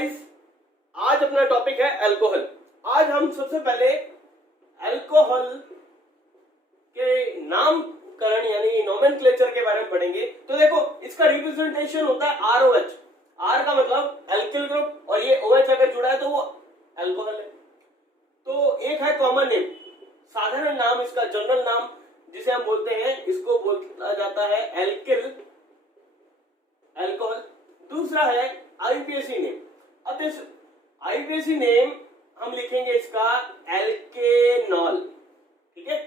Guys, आज अपना topic है अल्कोहल। आज हम सबसे पहले अल्कोहल के नामकरण यानी नोमेनक्लेचर के बारे में पढ़ेंगे। तो देखो, इसका रिप्रेजेंटेशन होता है ROH। R का मतलब एल्किल ग्रुप और ये OH अगर जुड़ा है तो वो अल्कोहल है। तो एक है कॉमन नेम, साधारण नाम, इसका जनरल नाम जिसे हम बोलते हैं, इसको बोला जाता है एल्किल अल्कोहल। दूसरा है IUPAC नेम। अब इस IUPAC नेम हम लिखेंगे इसका एल्केनॉल, ठीक है,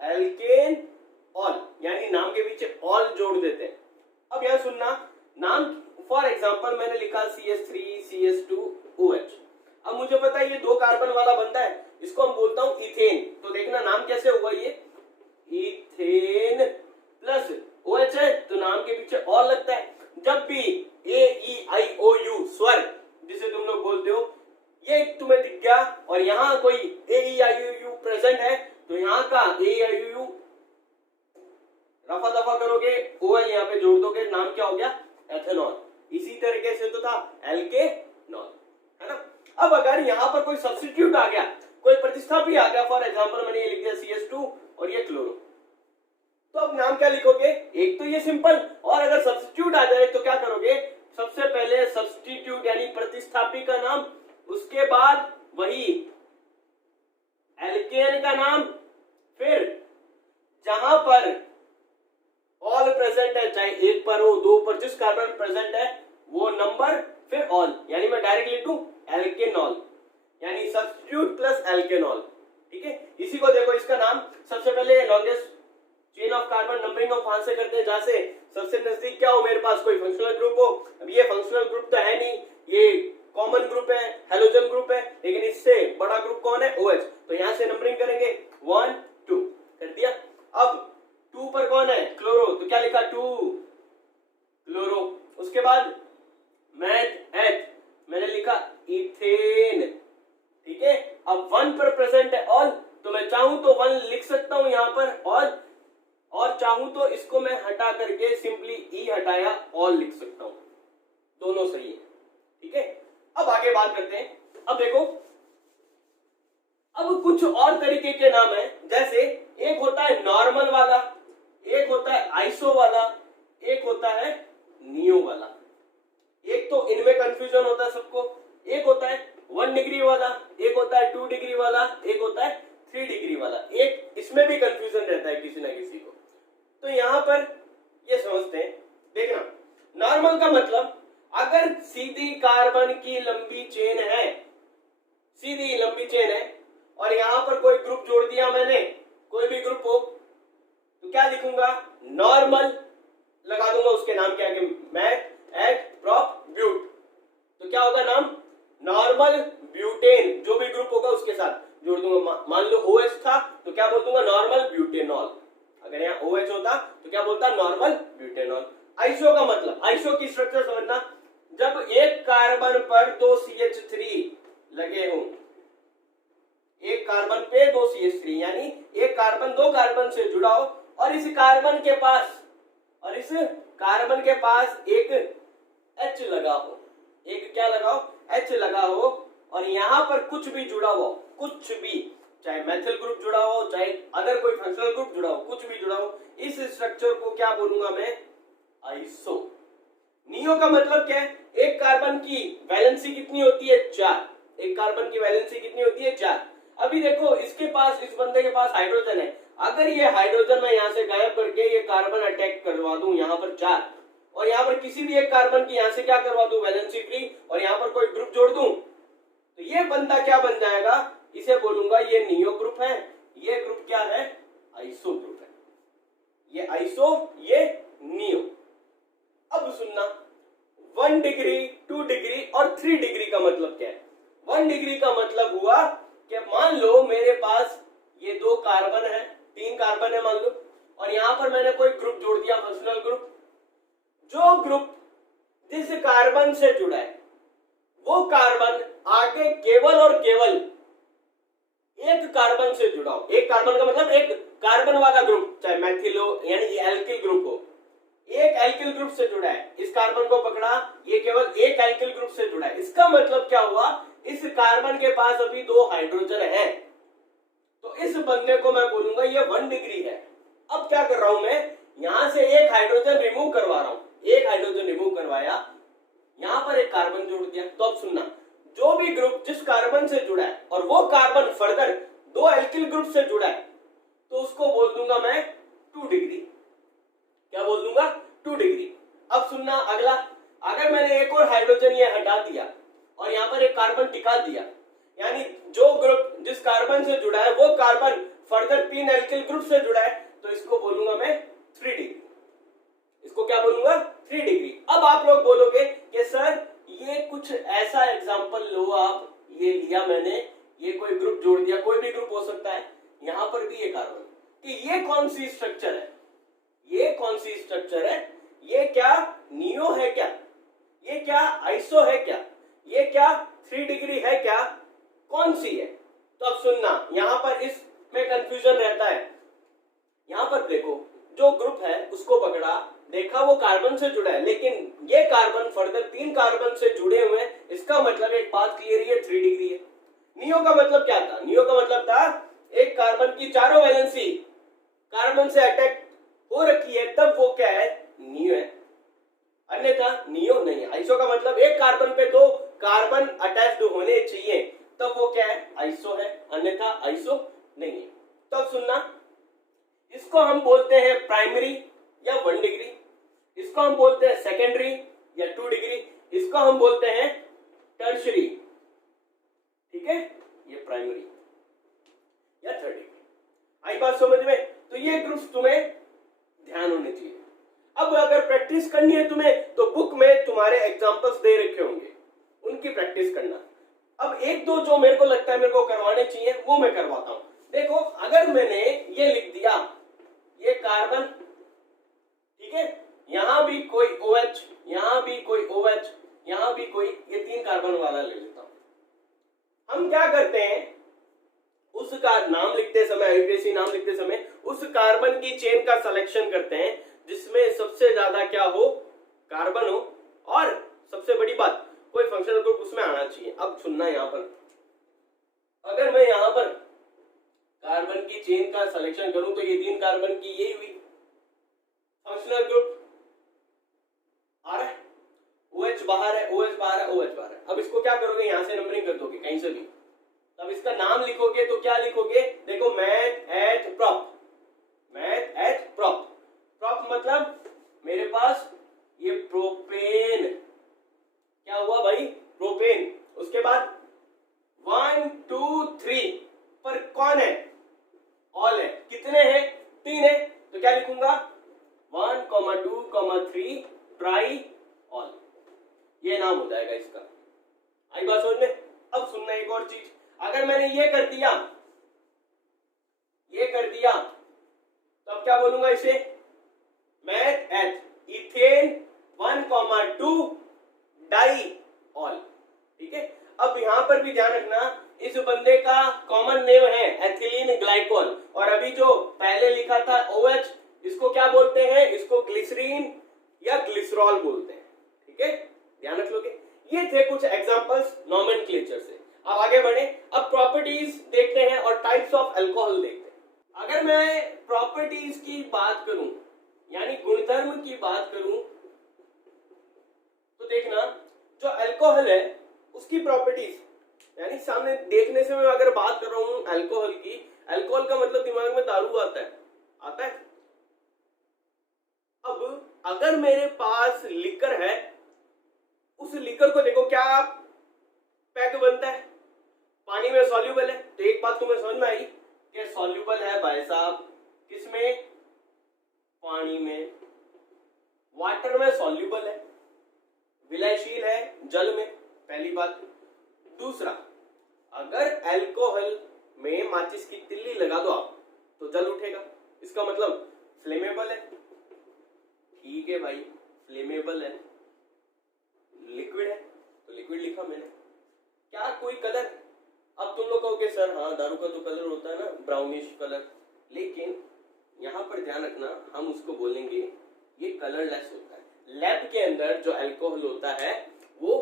एल्केनॉल, यानी नाम के पीछे ऑल जोड़ देते हैं। अब यहां सुनना, नाम फॉर एग्जांपल मैंने लिखा CH3 CH2OH। अब मुझे पता है ये 2 कार्बन वाला बनता है, इसको हम बोलता हूं इथेन। तो देखना नाम कैसे होगा, ये इथेन प्लस OH है तो नाम के पीछे ऑल लगता है। जब भी AEIOU स्वर जिसे तुम लोग बोलते हो, ये तुम्हें दिख गया और यहाँ कोई AEIOU प्रेजेंट है तो यहाँ का AEIOU रफा दफा करोगे, OL यहाँ पे जोड़ दोगे, नाम क्या हो गया, एथेनॉल। इसी तरीके से तो था एल्केनॉल, है ना। अब अगर यहाँ पर कोई सब्स्टिट्यूट आ गया, कोई प्रतिस्थापी आ गया, फॉर एग्जांपल मैंने ये लिख दिया CH2 और ये क्लोरो, तो अब नाम क्या लिखोगे, एक तो ये सिंपल, और अगर सब्स्टिट्यूट आ जाए तो क्या करोगे, सबसे पहले सब्स्टिट्यूट यानी प्रतिस्थापी का नाम, उसके बाद वही एल्केन का नाम, फिर जहां पर ऑल प्रेजेंट है, चाहे 1 पर हो 2 पर, जिस कार्बन प्रेजेंट है वो नंबर, फिर ऑल, यानी मैं डायरेक्ट लिख दूं एल्केनॉल, यानी सब्स्टिट्यूट प्लस एल्केनॉल, ठीक है। इसी को देखो, इसका नाम सबसे पहले longest chain of carbon numbering हम वहां से करते हैं जहां से सबसे नजदीक क्या हो, मेरे पास कोई फंक्शनल ग्रुप हो। अब ये फंक्शनल ग्रुप तो है नहीं, ये कॉमन ग्रुप है, हेलोजन ग्रुप है, लेकिन इससे बड़ा ग्रुप कौन है, OH। तो यहां से नंबरिंग करेंगे 1 2 कर दिया। अब 2 पर कौन है, क्लोरो, तो क्या लिखा 2 क्लोरो। उसके बाद मैंने लिखा इथेन, ठीक है। अब 1 पर प्रेजेंट है ऑल, तो मैं चाहूं तो 1 लिख सकता हूं यहां पर और चाहूं तो इसको मैं हटा करके सिंपली E हटाया ऑल लिख सकता हूं, दोनों सही है, ठीक है। अब आगे बात करते हैं। अब देखो, अब कुछ और तरीके के नाम है, जैसे एक होता है नॉर्मल वाला, एक होता है आइसो वाला, एक होता है नियो वाला। एक तो इनमें कंफ्यूजन होता है सबको, एक होता है 1 डिग्री वाला, एक होता है 2 डिग्री वाला, एक होता है 3 डिग्री वाला, एक इसमें भी कंफ्यूजन रहता है किसी ना किसी को। तो यहां पर ये समझते हैं, देखना, नॉर्मल का मतलब अगर सीधी कार्बन की लंबी चेन है, सीधी लंबी चेन है, और यहां पर कोई ग्रुप जोड़ दिया मैंने, कोई भी ग्रुप हो, तो क्या लिखूंगा, नॉर्मल लगा दूंगा, उसके नाम क्या है, मैट एट प्रॉप ब्यूट, तो क्या होगा नाम, नॉर्मल ब्यूटेन, जो भी ग्रुप होगा उसके साथ जोड़ दूंगा। मान लो OH था तो क्या बोल दूंगा, नॉर्मल ब्यूटेनॉल। अगर यहाँ OH होता तो क्या बोलता, नॉर्मल ब्यूटेनॉल। आइसो का मतलब, आइसो की स्ट्रक्चर समझना, जब एक कार्बन पर 2 CH3 लगे हों, एक कार्बन पे 2 CH3, यानी एक कार्बन 2 कार्बन से जुड़ा हो, और इस कार्बन के पास एक H लगा हो, एक क्या लगा हो, H लगा हो, और यहां पर कुछ भी जुड़ा हो, कुछ भी, चाहे मैथिल ग्रुप जुड़ा हो, चाहे अदर कोई फंक्शनल ग्रुप जुड़ा हो, कुछ भी जुड़ा हो, इस स्ट्रक्चर को क्या बोलूंगा मैं, आइसो। नियो का मतलब क्या है, एक कार्बन की वैलेंसी कितनी होती है, 4, एक कार्बन की वैलेंसी कितनी होती है, 4। अभी देखो, इसके पास, इस बंदे के पास हाइड्रोजन है, अगर ये हाइड्रोजन मैं यहां से गायब करके ये कार्बन अटैक करवा दूं यहां पर 4, और यहां पर किसी भी एक कार्बन की यहां से क्या करवा दूं, वैलेंसी फ्री, और यहां पर कोई ग्रुप जोड़ दूं, तो ये बंदा क्या बन जाएगा, इसे बोलूंगा ये नियो ग्रुप है, ये ग्रुप क्या है, आइसो ग्रुप है, ये आइसो, ये नियो। अब सुनना, 1 डिग्री 2 डिग्री और 3 डिग्री का मतलब क्या है। 1 डिग्री का मतलब हुआ कि मान लो मेरे पास ये 2 कार्बन है, 3 कार्बन है मान लो, और यहां पर मैंने कोई ग्रुप जोड़ दिया, फंक्शनल ग्रुप। जो ग्रुप जिस कार्बन से जुड़ा है वो कार्बन आगे केवल और केवल एक कार्बन से जुड़ा हो, एक कार्बन का मतलब एक कार्बन वाला ग्रुप, चाहे मैथिल हो यानी एल्किल ग्रुप हो, एक एल्किल ग्रुप से जुड़ा है, इस कार्बन को पकड़ा, ये केवल एक एल्किल ग्रुप से जुड़ा है, इस इसका मतलब क्या हुआ, इस कार्बन के पास अभी 2 हाइड्रोजन है, तो इस बंदे को मैं बोलूंगा ये 1 डिग्री है। अब क्या कर रहा हूं मैं, यहां से एक हाइड्रोजन रिमूव करवा रहा हूं, एक हाइड्रोजन रिमूव करवाया, यहां पर एक कार्बन जोड़ दिया। तो अब सुनना, जो भी ग्रुप जिस कार्बन से जुड़ा है और वो कार्बन फर्दर 2 एल्किल ग्रुप से जुड़ा है, तो उसको बोल दूंगा मैं 2 डिग्री। क्या बोल दूंगा, 2 डिग्री। अब सुनना अगला, अगर मैंने एक और हाइड्रोजन ये हटा दिया और यहां पर एक कार्बन टिका दिया, यानी जो ग्रुप जिस कार्बन से जुड़ा है वो कार्बन फर्दर 3 एल्किल ग्रुप से जुड़ा है, तो इसको बोलूंगा मैं 3 डिग्री। इसको क्या बोलूंगा, 3 डिग्री। अब आप लोग बोलोगे कि सर ये कुछ ऐसा एग्जांपल लो आप, ये लिया मैंने, ये कोई ग्रुप जोड़ दिया, कोई भी ग्रुप हो सकता है, यहां पर भी ये कार्बन, कि ये कौन सी स्ट्रक्चर है, ये कौन सी स्ट्रक्चर है, ये क्या नियो है क्या, ये क्या आइसो है क्या, ये क्या 3 डिग्री है क्या, कौन सी है। तो अब सुनना, यहां पर इसमें कंफ्यूजन रहता है। यहां पर देखो, जो ग्रुप है उसको पकड़ा, देखा वो कार्बन से जुड़ा है, लेकिन ये कार्बन फर्दर 3 कार्बन से जुड़े हुए हैं, इसका मतलब एक बात क्लियर है, 3 डिग्री है। नियो का मतलब क्या था, नियो का मतलब था एक कार्बन की चारों वैलेंसी कार्बन से अटैक हो रखी है, तब वो क्या है, नियो है, अन्यथा नियो नहीं है। आइसो का मतलब एक कार्बन पे 2 कार्बन अटैच्ड होने चाहिए, तब वो क्या है, आइसो है, अन्यथा आइसो नहीं है। तब सुनना, इसको हम बोलते हैं प्राइमरी या 1 डिग्री, इसको हम बोलते हैं सेकेंडरी या 2 डिग्री, इसको हम बोलते हैं टर्शरी। ठीक है, ये प्राइमरी या 3rd डिग्री। आई बात समझ में। तो ये ग्रुप्स तुम्हें ध्यान होने चाहिए। अब अगर प्रैक्टिस करनी है तुम्हें, तो बुक में तुम्हारे एग्जांपल्स दे रखे होंगे, उनकी प्रैक्टिस करना। अब एक दो जो मेरे को लगता है मेरे को करवाने चाहिए वो मैं करवाता हूं। देखो, अगर मैंने ये लिख दिया, ये कार्बन, ठीक है, यहां भी कोई OH, यहां भी कोई OH, यहां भी कोई, ये 3 कार्बन वाला ले लेता हूं। हम क्या करते हैं, उसका नाम लिखते समय, आईयूपीएसी नाम लिखते समय उस कार्बन की चेन का सिलेक्शन करते हैं जिसमें सबसे ज्यादा क्या हो, कार्बन हो, और सबसे बड़ी बात कोई फंक्शनल ग्रुप उसमें आना चाहिए। अब सुनना, यहां पर अगर मैं यहां पर कार्बन की चेन का सिलेक्शन करूं, तो ये 3 कार्बन की यही हुई फंक्शनल ग्रुप आ रहा है, OH बाहर है, OH बाहर है, OH बाहर है। अब इसको क्या करोगे, यहां से नंबरिंग कर दोगे कहीं से भी, तब इसका नाम लिखोगे तो क्या लिखोगे, देखो, meth at prop, meth at prop. Prop मतलब मेरे पास ये प्रोपेन, क्या हुआ भाई, प्रोपेन। उसके बाद 1 2 3 पर कौन है, ऑल है, कितने हैं, 3 है, तो क्या लिखूंगा 1 2 3 ट्राई ऑल, ये नाम हो जाएगा इसका। आई बात समझ में। अब सुनना एक और चीज, अगर मैंने ये कर दिया, ये कर दिया, तो अब क्या बोलूंगा इसे, meth at ethane 1 2 diol. ठीक है, अब यहां पर भी ध्यान रखना, इस बंदे का कॉमन नेम है एथिलीन ग्लाइकोल, और अभी जो पहले लिखा था OH, इसको क्या बोलते हैं, इसको ग्लिसरीन या ग्लिसरॉल बोलते हैं। ठीक है, ध्यान रख लोगे। ये थे कुछ एग्जांपल्स नॉमेनक्लेचर से। अब आगे बढ़े, अब प्रॉपर्टीज देखते हैं और टाइप्स ऑफ अल्कोहल देखते हैं। अगर मैं प्रॉपर्टीज की बात करूं, यानी गुणधर्म की बात करूं, तो देखना, जो अल्कोहल है उसकी प्रॉपर्टीज, यानी सामने देखने से मैं अगर बात कर रहा हूं अल्कोहल की, अल्कोहल का मतलब दिमाग में दारू आता है, आता है। अब अगर मेरे पास लिकर है, उस लिकर को देखो क्या पैक बनता है, पानी में सॉल्यूबल है। तो एक बात तुम्हें समझ में आई कि सॉल्यूबल है भाई साहब, किसमें, पानी में, वाटर में सॉल्यूबल है, विलयशील है जल में, पहली बात। दूसरा, अगर अल्कोहल में माचिस की तिल्ली लगा दो आप, तो जल उठेगा, इसका मतलब फ्लेमेबल है। ठीक है भाई, फ्लेमेबल है, लिक्विड है, तो लिक्विड लिखा मैंने। क्या कोई कलर, अब तुम लोग कहोगे सर हाँ दारू का तो कलर होता है ना ब्राउनिश कलर, लेकिन यहां पर ध्यान रखना, हम उसको बोलेंगे ये कलरलेस होता है। लैब के अंदर जो अल्कोहल होता है वो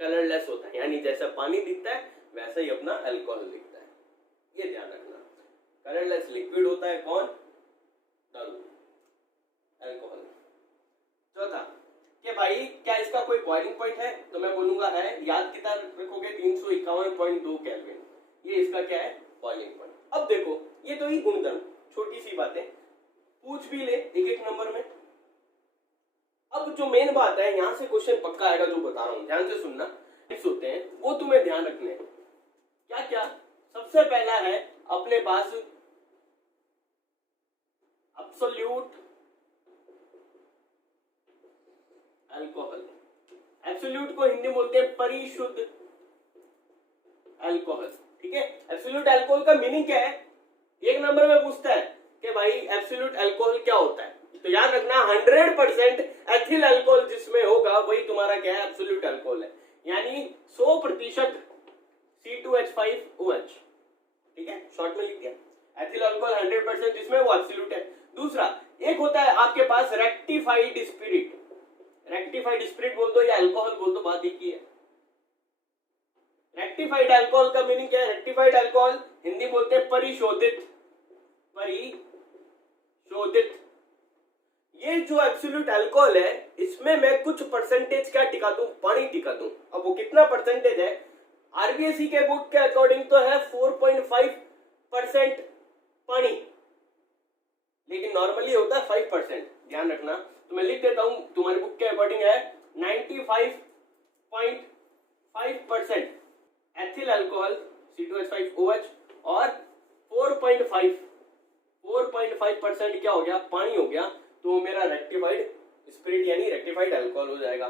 कलरलेस होता है, यानी जैसा पानी दिखता है वैसा ही अपना अल्कोहल दिखता है, ये ध्यान रखना। कलरलेस लिक्विड होता है कौन? दारू, अल्कोहल। चौथा कि भाई क्या इसका कोई बॉइलिंग पॉइंट है? तो मैं बोलूंगा है, याद कितना रखोगे? 351.2 केल्विन, ये इसका क्या है? Boiling point. अब देखो ये तो ही गुणधर्म, छोटी सी बातें, पूछ भी ले एक एक नंबर में। अब जो मेन बात है, यहां से क्वेश्चन पक्का आएगा, जो बता रहा हूं ध्यान से सुनना, टिप्स होते हैं वो तुम्हें ध्यान रखने हैं। क्या क्या? सबसे पहला है अपने पास एब्सोल्यूट अल्कोहल। एब्सोल्यूट को हिंदी बोलते हैं परिशुद्ध अल्कोहल, ठीक है। एब्सोल्यूट अल्कोहल का मीनिंग क्या है? एक नंबर में पूछता है कि भाई एब्सोल्यूट अल्कोहल क्या होता है, तो याद रखना 100% एथिल अल्कोहल जिसमें होगा वही तुम्हारा क्या है? एब्सोल्यूट अल्कोहल है, यानी 100% C2H5OH, ठीक है, शॉर्ट में लिख दिया। एथिल अल्कोहल 100% जिसमें वो एब्सोल्यूट है। दूसरा एक होता है आपके पास रेक्टिफाइड स्पिरिट। रेक्टिफाइड स्पिरिट बोल दो या अल्कोहल बोल दो, बात एक ही है। रेक्टिफाइड अल्कोहल का मीनिंग क्या है? रेक्टिफाइड अल्कोहल हिंदी बोलते हैं परिशोधित, परिशोधित। ये जो एब्सोल्यूट अल्कोहल है इसमें मैं कुछ परसेंटेज क्या टिका दूं? पानी टिका दूं। अब वो कितना परसेंटेज है? आरबीएसई के बुक के अकॉर्डिंग तो है 4.5% पानी, लेकिन नॉर्मली होता है 5%, ध्यान रखना। तो मैं लिख देता हूं, तुम्हारी बुक के अकॉर्डिंग है 95.5% एथिल अल्कोहल C2H5OH और 4.5% क्या हो गया? पानी हो गया, तो मेरा रेक्टिफाइड स्पिरिट यानी रेक्टिफाइड अल्कोहल हो जाएगा।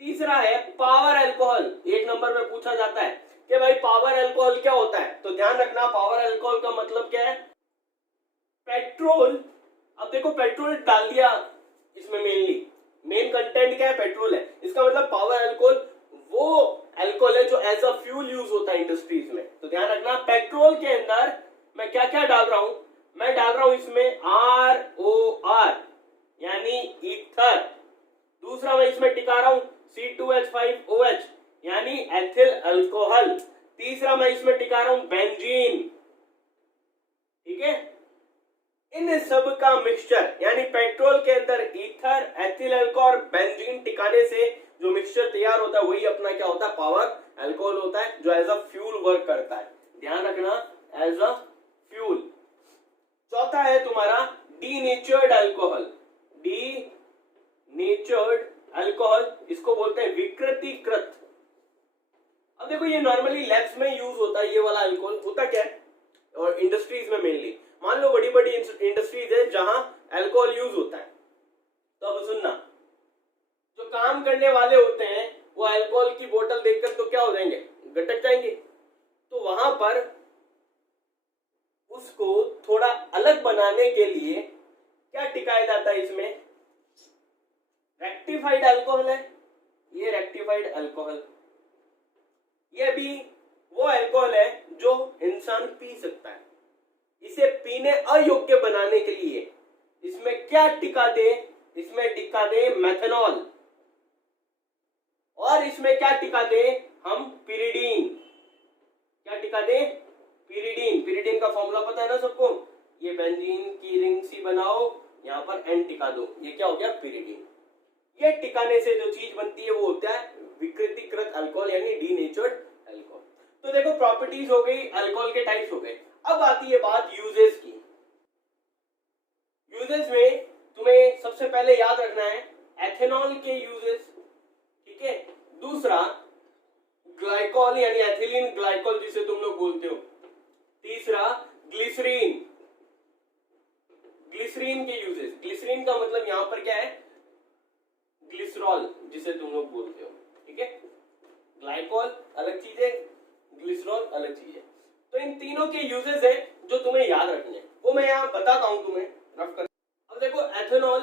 तीसरा है पावर अल्कोहल। एक नंबर में पूछा जाता है कि भाई पावर अल्कोहल क्या होता है, तो ध्यान रखना पावर अल्कोहल का मतलब क्या है? पेट्रोल। अब देखो पेट्रोल डाल दिया इसमें, मेन कंटेंट क्या है? पेट्रोल है। इसका मतलब पावर अल्कोहल वो अल्कोहल है जो एज अ फ्यूल यूज होता है इंडस्ट्रीज में। तो ध्यान रखना पेट्रोल के अंदर मैं क्या क्या डाल रहा हूं? मैं डाल रहा हूं इसमें ROR यानी ईथर। दूसरा मैं इसमें टिका रहा हूं C2H5OH यानी एथिल अल्कोहल। तीसरा मैं इसमें टिका रहा हूं बेंजीन, ठीक है। इन सब का मिक्सचर यानी पेट्रोल के अंदर ईथर, एथिल अल्कोहल, बेंजीन टिकाने से जो मिक्सचर तैयार होता है वही अपना क्या होता है? पावर अल्कोहल होता है, जो एज अ फ्यूल वर्क करता है। ध्यान रखना एज अ फ्यूल। चौथा है तुम्हारा डीनेचर्ड अल्कोहल। डीनेचर्ड अल्कोहल इसको बोलते हैं विकृतीकृत। अब देखो ये नॉर्मली लैब्स में यूज होता है, ये वाला अल्कोहल होता क्या है? और इंडस्ट्रीज में मेनली, मान लो बड़ी बड़ी इंडस्ट्रीज है जहां अल्कोहल यूज होता है, तो अब सुनना, जो काम करने वाले होते हैं वो अल्कोहल की बोतल देखकर तो क्या हो जाएंगे? गटक जाएंगे। तो वहां पर उसको थोड़ा अलग बनाने के लिए क्या टिकाया जाता है? इसमें रेक्टिफाइड अल्कोहल है, ये रेक्टिफाइड अल्कोहल, ये भी वो अल्कोहल है जो इंसान पी सकता है। इसे पीने अयोग्य बनाने के लिए इसमें क्या टिका दे? इसमें टिका दे मेथनॉल, और इसमें क्या टिका दे? हम पिरिडीन। क्या टिका दे? पिरिडीन। पिरिडीन का फॉर्मूला पता है ना सबको? ये बेंजीन की रिंग सी बनाओ, यहां पर एन टिका दो, ये क्या हो गया? पिरिडीन। ये टिकाने से जो चीज बनती है वो होता है विकृतीकृत अल्कोहल यानी डीनेचर्ड अल्कोहल। तो देखो प्रॉपर्टीज हो गई, अल्कोहल के टाइप्स हो गए। अब आती है बात यूजेस की। यूजेस में तुम्हें सबसे पहले याद रखना है एथेनॉल के यूजेस, ठीक है। दूसरा ग्लाइकॉल यानी एथिलीन ग्लाइकॉल जिसे तुम लोग बोलते हो। तीसरा ग्लिसरीन। ग्लिसरीन के यूजेस, ग्लिसरीन का मतलब यहां पर क्या है? ग्लिसरॉल जिसे तुम लोग बोलते हो, ठीक है। ग्लाइकॉल अलग चीज है, ग्लिसरॉल अलग चीज है। तो इन तीनों के यूजेस है जो तुम्हें याद रखने हैं, वो मैं यहां बताता हूं तुम्हें रफ कर। अब देखो ethanol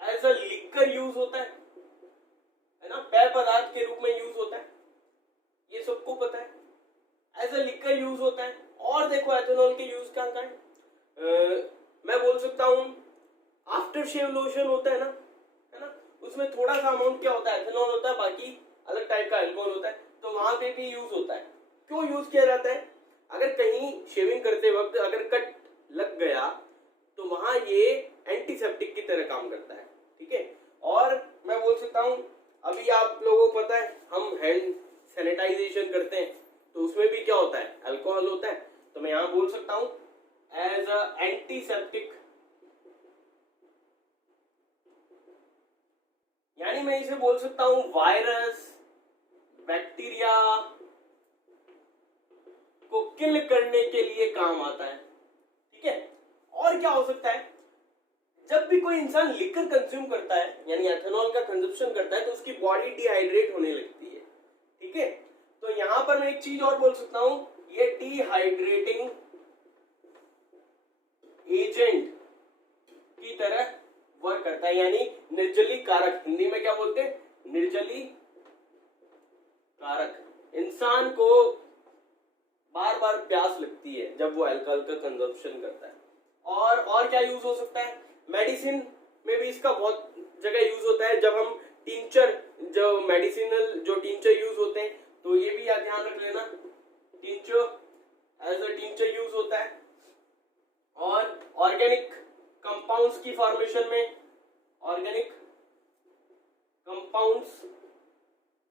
as a liquor use होता है ना, पेय पदार्थ के रूप में यूज होता है, ये सबको पता है। एज अ लिक्कर यूज होता है। और देखो एथेनॉल के यूज क्या है? मैं बोल सकता हूं आफ्टर शेव लोशन होता है ना, उसमें थोड़ा सा अमाउंट क्या होता है? एथेनॉल होता है, बाकी अलग टाइप का अल्कोहल होता है, तो वहां पे भी यूज होता है। क्यों यूज किया जाता है? अगर कहीं शेविंग करते वक्त अगर कट लग गया तो वहां ये एंटीसेप्टिक की तरह काम करता है, ठीक है। और मैं बोल सकता हूं, अभी आप लोगों को पता है हम हैंड सैनिटाइजेशन करते हैं तो उसमें भी क्या होता है, अल्कोहल होता है। तो मैं यहां बोल सकता हूं एज अ एंटीसेप्टिक, यानी मैं इसे बोल सकता हूं वायरस बैक्टीरिया को किल करने के लिए काम आता है, ठीक है। और क्या हो सकता है, जब भी कोई इंसान लिकर कंज्यूम करता है यानी एथेनॉल का कंजप्शन करता है तो उसकी बॉडी डिहाइड्रेट होने लगती है, ठीक है। तो यहां पर मैं एक चीज और बोल सकता हूं, ये डिहाइड्रेटिंग एजेंट की तरह वर्क करता है, यानी निर्जली कारक, हिंदी में क्या बोलते हैं, निर्जली कारक। इंसान को बार बार प्यास लगती है जब वो अल्कोहल का कंजप्शन करता है। और क्या यूज हो सकता है, मेडिसिन में भी इसका बहुत जगह यूज होता है। जब हम टिंचर, जो मेडिसिनल जो टिंचर यूज होते हैं, तो ये भी ध्यान रख लेना, tincture as a tincture use होता है। और ऑर्गेनिक कंपाउंड्स की फॉर्मेशन में, ऑर्गेनिक कंपाउंड्स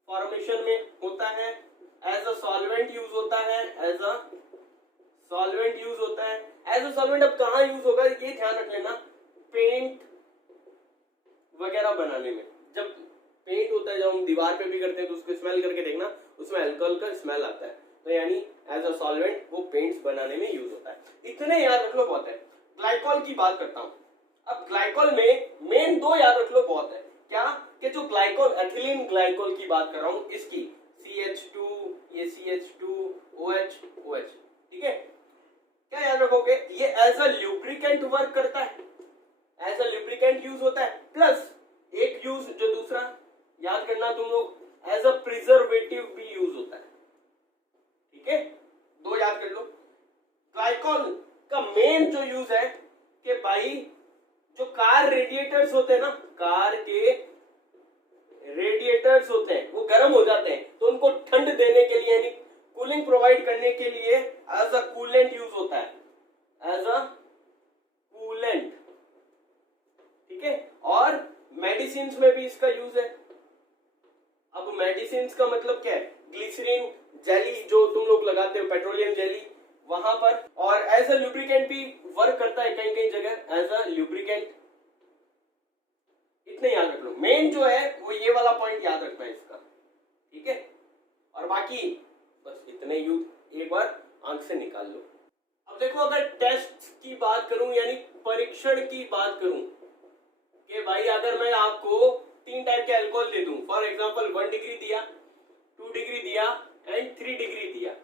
फॉर्मेशन में होता है, एज अ सॉल्वेंट यूज होता है, एज अ सॉल्वेंट यूज होता है। एज अ सॉल्वेंट अब कहां यूज होगा ये ध्यान रख लेना, पेंट वगैरह बनाने में। जब पेंट होता है, जब हम दीवार पे भी करते हैं तो उसको स्मेल करके देखना, उसमें अल्कोहल का स्मेल आता है, तो यानी एज अ सॉल्वेंट वो पेंट्स बनाने में यूज होता है। इतने याद रख लो बहुत है। ग्लाइकॉल की बात करता हूं, अब ग्लाइकॉल में मेन दो याद रख लो बहुत है, क्या कि जो ग्लाइकॉल, एथिलीन ग्लाइकॉल की बात कर रहा हूं, इसकी CH2, ये CH2OH, OH, ठीक है। क्या याद रखोगे, ये एज अ ल्यूब्रिकेंट वर्क करता है, एज अ ल्यूब्रिकेंट यूज होता है, प्लस एक यूज जो दूसरा याद करना तुम लोग, एज अ प्रिजर्वेटिव भी यूज होता है, ठीक है। दो याद कर लो। ग्लाइकॉल का मेन जो यूज है कि भाई जो कार रेडिएटर्स होते हैं ना, कार के रेडिएटर्स होते हैं वो गर्म हो जाते हैं, तो उनको ठंड देने के लिए यानी कूलिंग प्रोवाइड करने के लिए एज अ कूलेंट यूज होता है, एज अ कूलेंट, ठीक है। और मेडिसिन में भी इसका यूज है। अब मेडिसिन का मतलब क्या है, ग्लिसरीन जेली जो तुम लोग लगाते हो, पेट्रोलियम जेली, वहां पर। और एज अ लुब्रिकेंट भी वर्क करता है कहीं कहीं जगह, एज अ लुब्रिकेंट। इतने याद रख लो, मेन जो है वो ये वाला पॉइंट याद रखना है इसका, ठीक है। और बाकी बस इतने यूज एक बार आंख से निकाल लो। अब देखो, अगर टेस्ट की बात करूं यानी परीक्षण की बात करूं कि भाई अगर मैं आपको 3 टाइप के अल्कोहल दे दूं, फॉर एग्जांपल 1 डिग्री दिया, 2 डिग्री दिया एंड 3 डिग्री दिया,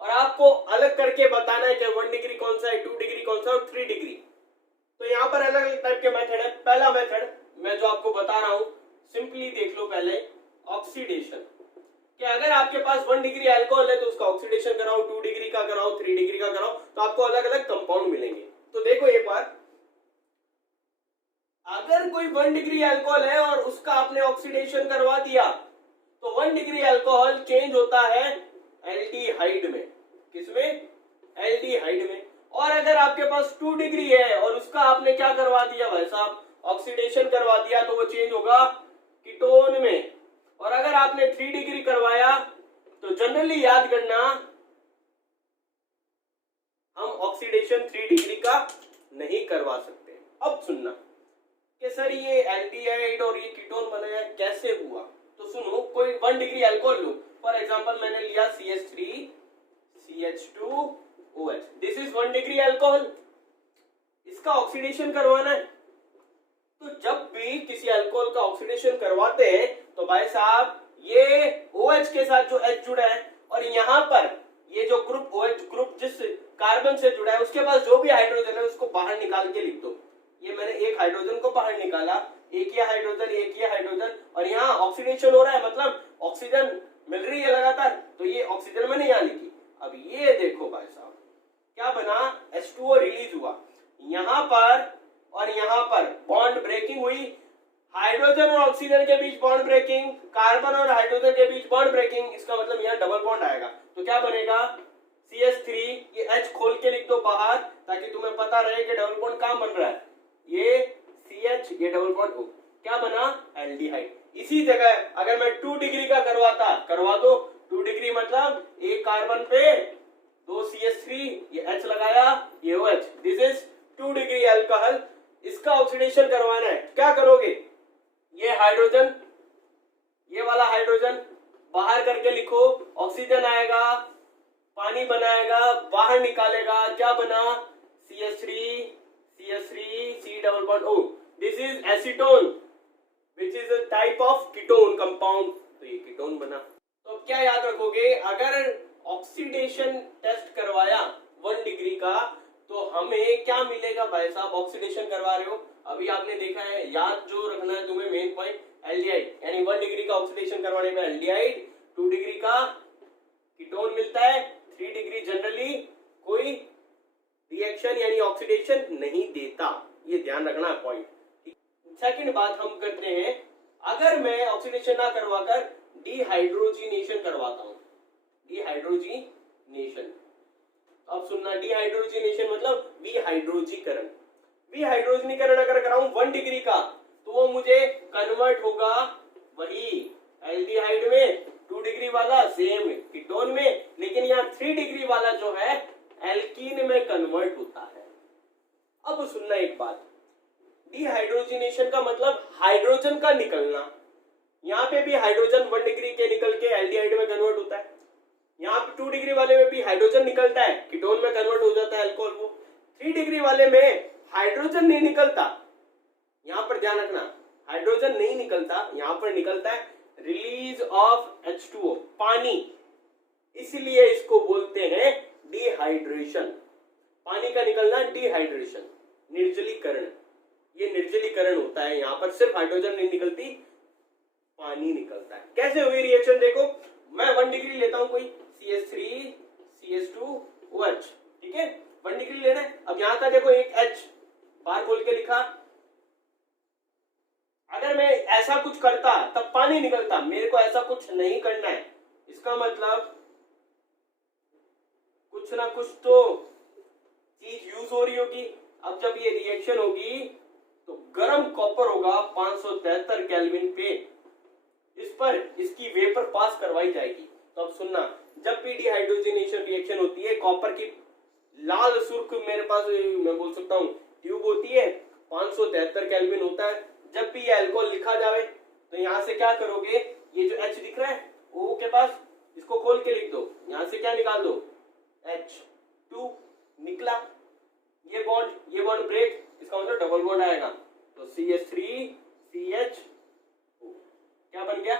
और आपको अलग करके बताना है कि 1 डिग्री कौन सा है, 2 डिग्री कौन सा है और 3 डिग्री, तो यहाँ पर अलग अलग टाइप के मेथड है। पहला मेथड मैं जो आपको बता रहा हूं, सिंपली देख लो पहले, ऑक्सीडेशन, कि अगर आपके पास 1 डिग्री अल्कोहल है तो उसका ऑक्सीडेशन कराओ, 2 डिग्री का कराओ, 3 डिग्री का कराओ, तो आपको अलग अलग कंपाउंड मिलेंगे। तो देखो एक बार, अगर कोई 1 डिग्री अल्कोहल है और उसका आपने ऑक्सीडेशन करवा दिया तो 1 डिग्री अल्कोहल चेंज होता है एल्डिहाइड में। किसमें? एल्डिहाइड में। और अगर आपके पास 2 डिग्री है और उसका आपने क्या करवा दिया भाई साहब, ऑक्सीडेशन करवा दिया, तो वो चेंज होगा कीटोन में। और अगर आपने 3 डिग्री करवाया तो जनरली याद करना, हम ऑक्सीडेशन 3 डिग्री का नहीं करवा सकते। अब सुनना कि सर ये एल्डिहाइड और ये कीटोन बनाया कैसे हुआ, तो सुनो, कोई 1 degree alcohol low, for example मैंने लिया CH3 CH2OH, this is 1 degree alcohol, इसका ऑक्सीडेशन करवाना है। तो जब भी किसी अल्कोहल का ऑक्सीडेशन करवाते हैं तो भाई साहब ये OH के साथ जो H जुड़ा है, और यहां पर ये जो ग्रुप OH ग्रुप जिस कार्बन से जुड़ा है उसके पास जो भी हाइड्रोजन है उसको बाहर निकाल के लिख दो। ये मैंने एक हाइड्रोजन को बाहर निकाला, एक ये हाइड्रोजन, एक ये हाइड्रोजन, और यहाँ ऑक्सीडेशन हो रहा है, मतलब ऑक्सीजन मिल रही है लगातार, तो ये ऑक्सीजन मैंने यहाँ लिखी। अब ये देखो भाई साहब क्या बना, H2O रिलीज हुआ, यहां पर और यहां पर बॉन्ड ब्रेकिंग हुई, हाइड्रोजन और ऑक्सीजन के बीच बॉन्ड ब्रेकिंग, कार्बन और हाइड्रोजन के बीच बॉन्ड ब्रेकिंग, इसका मतलब यहाँ डबल बॉन्ड आएगा। तो क्या बनेगा CH3, ये H खोल के लिख दो बाहर ताकि तुम्हें पता रहे कि डबल बॉन्ड कहाँ बन रहा है। ये CH, ये डबल बॉन्ड O, क्या बना एल्डिहाइड। इसी जगह अगर मैं 2 डिग्री का करवा दो 2 डिग्री मतलब एक कार्बन पे 2 CH3, ये H लगाया, ये OH, this is 2 degree alcohol. इसका ऑक्सीडेशन करवाना है, क्या करोगे, ये हाइड्रोजन, ये वाला हाइड्रोजन बाहर करके लिखो, ऑक्सीजन आएगा, पानी बनाएगा, बाहर निकालेगा, क्या बना CH3, C double bond O, this is acetone which is a type of ketone compound, तो ये कीटोन बना। तो क्या याद रखोगे, अगर ऑक्सीडेशन टेस्ट करवाया 1 डिग्री का तो हमें क्या मिलेगा भाई साहब, ऑक्सीडेशन करवा रहे हो, अभी आपने देखा है, याद जो रखना है तुम्हें मेन पॉइंट एल्डिहाइड, यानी 1 डिग्री का ऑक्सीडेशन करवाने में एल्डिहाइड, 2 डिग्री का कीटोन मिलता है, 3 डिग्री जनरली कोई रिएक्शन यानी ऑक्सीडेशन नहीं देता, ये ध्यान रखना है पॉइंट। सेकंड बात हम करते हैं, अगर मैं ऑक्सीडेशन ना करवाकर डिहाइड्रोजिनेशन करवाता हूं, डिहाइड्रोजिनेशन, अब सुनना, डिहाइड्रोजिनेशन मतलब विहाइड्रोजीकरण। विहाइड्रोजीकरण अगर कराऊं 1 डिग्री का तो वो मुझे कन्वर्ट होगा वही एल्डिहाइड में, 2 डिग्री वाला सेम कीटोन में, लेकिन यहाँ 3 डिग्री वाला जो है एल्कीन में कन्वर्ट होता है। अब सुनना एक बात, डिहाइड्रोजिनेशन का मतलब हाइड्रोजन का निकलना, यहाँ पे भी हाइड्रोजन 1 डिग्री के निकल के एल्डिहाइड में कन्वर्ट होता है, यहाँ पे 2 डिग्री वाले में भी हाइड्रोजन निकलता है, कीटोन में कन्वर्ट हो जाता है अल्कोहल वो। 3 डिग्री वाले में हाइड्रोजन नहीं निकलता, यहाँ पर ध्यान रखना, हाइड्रोजन नहीं निकलता, यहाँ पर निकलता है रिलीज ऑफ H2O, पानी, इसलिए इसको बोलते हैं डिहाइड्रेशन, पानी का निकलना डिहाइड्रेशन, निर्जलीकरण, ये निर्जलीकरण होता है, यहाँ पर सिर्फ हाइड्रोजन नहीं निकलती, पानी निकलता है। कैसे हुई रिएक्शन देखो, मैं 1 डिग्री लेता हूं कोई CH3 CH2 OH, ठीक है, 1 डिग्री लेना है। अब यहाँ का देखो एक H बाहर खोल के लिखा, अगर मैं ऐसा कुछ करता तब पानी निकलता, मेरे को ऐसा कुछ नहीं करना है, इसका मतलब कुछ ना कुछ तो चीज यूज हो रही होगी। अब जब ये रिएक्शन होगी तो गर्म कॉपर होगा 573 केल्विन पे, इस पर इसकी वेपर पास करवाई जाएगी। तो अब सुनना, जब भी डिहाइड्रोजनेशन रिएक्शन होती है, कॉपर की लाल सुर्ख मेरे पास मैं बोल सकता हूँ ट्यूब होती है, 573 केल्विन होता है। जब भी ये अल्कोहल लिखा जाए तो यहाँ से क्या करोगे, ये जो H दिख रहा है O के पास, इसको खोल के लिख दो, यहाँ से क्या निकाल दो H2 निकला, ये बॉन्ड ब्रेक, इसका मतलब डबल बॉन्ड आएगा, तो CH3 CH क्या बन गया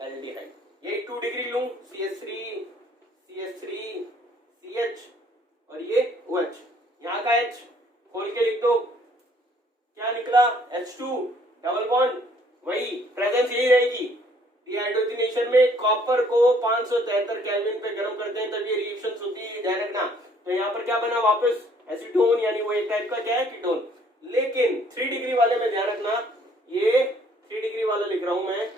एल्डिहाइड। ये 2 डिग्री लूं, CH3 CH और ये OH, यहाँ का H खोल के लिख दो, क्या निकला H2 डबल बॉन्ड, वही प्रेजेंस यही रहेगी। डिहाइड्रोजनेशन में कॉपर को 573 केल्विन पे गर्म करते हैं तब ये रिएक्शंस होती है, ध्यान रखना। तो यहाँ पर क्या बना वापस एसीटोन, यानी वो एक टाइप का क्या है कीटोन। लेकिन 3 डिग्री वाले में ध्यान रखना, ये 3 डिग्री वाला लिख रहा हूं मैं,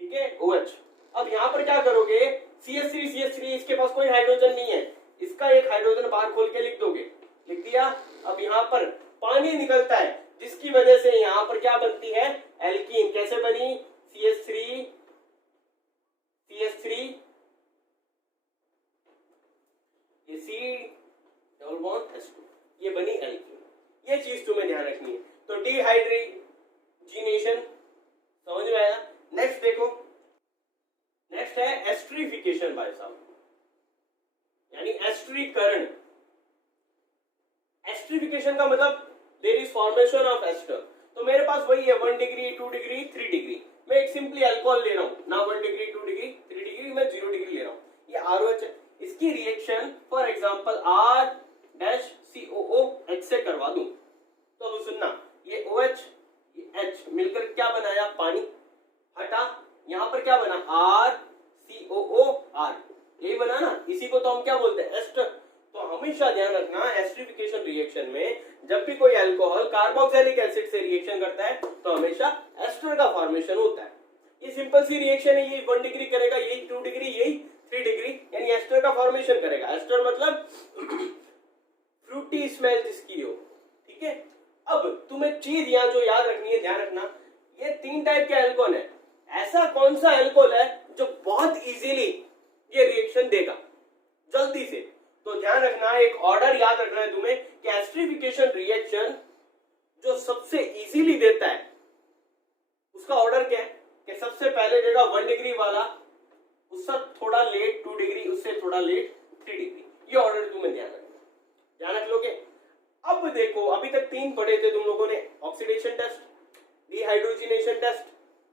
ठीक है OH। अब यहाँ पर क्या करोगे, CH3 इसके पास कोई हाइड्रोजन नहीं है, इसका एक हाइड्रोजन बाहर खोल के लिख दोगे, लिख दिया। अब यहाँ पर पानी निकलता है जिसकी वजह से यहाँ पर क्या बनती है एल्कीन, कैसे बनी CH3 ये C डबल बॉन्ड H2, ये बनी एल्कीन। ये चीज तुम्हें ध्यान रखनी है। तो डिहाइड्रोजिनेशन समझ में आया। नेक्स्ट देखो, नेक्स्ट है एस्टरिफिकेशन भाई साहब, यानी एस्टरीकरण। एस्टरिफिकेशन का मतलब there is formation of ester. तो मेरे पास वही है 1 डिग्री 2 डिग्री 3 डिग्री, मैं एक सिंपली अल्कोहल ले रहा हूं ना, 1 डिग्री 2 डिग्री 3 डिग्री, मैं 0 डिग्री ले रहा हूं, ये ROH है। इसकी रिएक्शन फॉर एग्जांपल R-COOH से करवा दूं तो अब सुनना, ये OH ये H मिलकर क्या बनाया पानी, हटा, यहां पर क्या बना R-COOR, यही बना ना, इसी को तो हम क्या बोलते हैं एस्टर। तो हमेशा ध्यान रखना एस्टरिफिकेशन रिएक्शन में जब भी कोई अल्कोहल कार्बोक्सिलिक एसिड से रिएक्शन करता है तो हमेशा एस्टर का फॉर्मेशन होता है। ये सिंपल सी रिएक्शन है, ये 1 डिग्री करेगा, यही 2 डिग्री, यही 3 डिग्री, यानी एस्टर का फॉर्मेशन करेगा। एस्टर मतलब फ्रूटी स्मेल जिसकी हो, ठीक है। अब तुम्हें चीज यहाँ जो याद रखनी है, ध्यान रखना, ये 3 टाइप के अल्कोहल है। ऐसा कौन सा अल्कोहल है जो बहुत इजीली ये रिएक्शन देगा जल्दी से? तो ध्यान रखना, एक ऑर्डर याद रखना है तुम्हें कि एस्टरिफिकेशन रिएक्शन जो सबसे इजीली देता है उसका ऑर्डर क्या है कि सबसे पहले देगा 1 डिग्री वाला, उससे थोड़ा लेट 2 डिग्री, उससे थोड़ा लेट 3 डिग्री। ये ऑर्डर तुम्हें ध्यान रखना, ध्यान रख लोगे। अब देखो, अभी तक 3 पढ़े थे तुम लोगों ने, ऑक्सीडेशन टेस्ट, डिहाइड्रोजनेशन टेस्ट,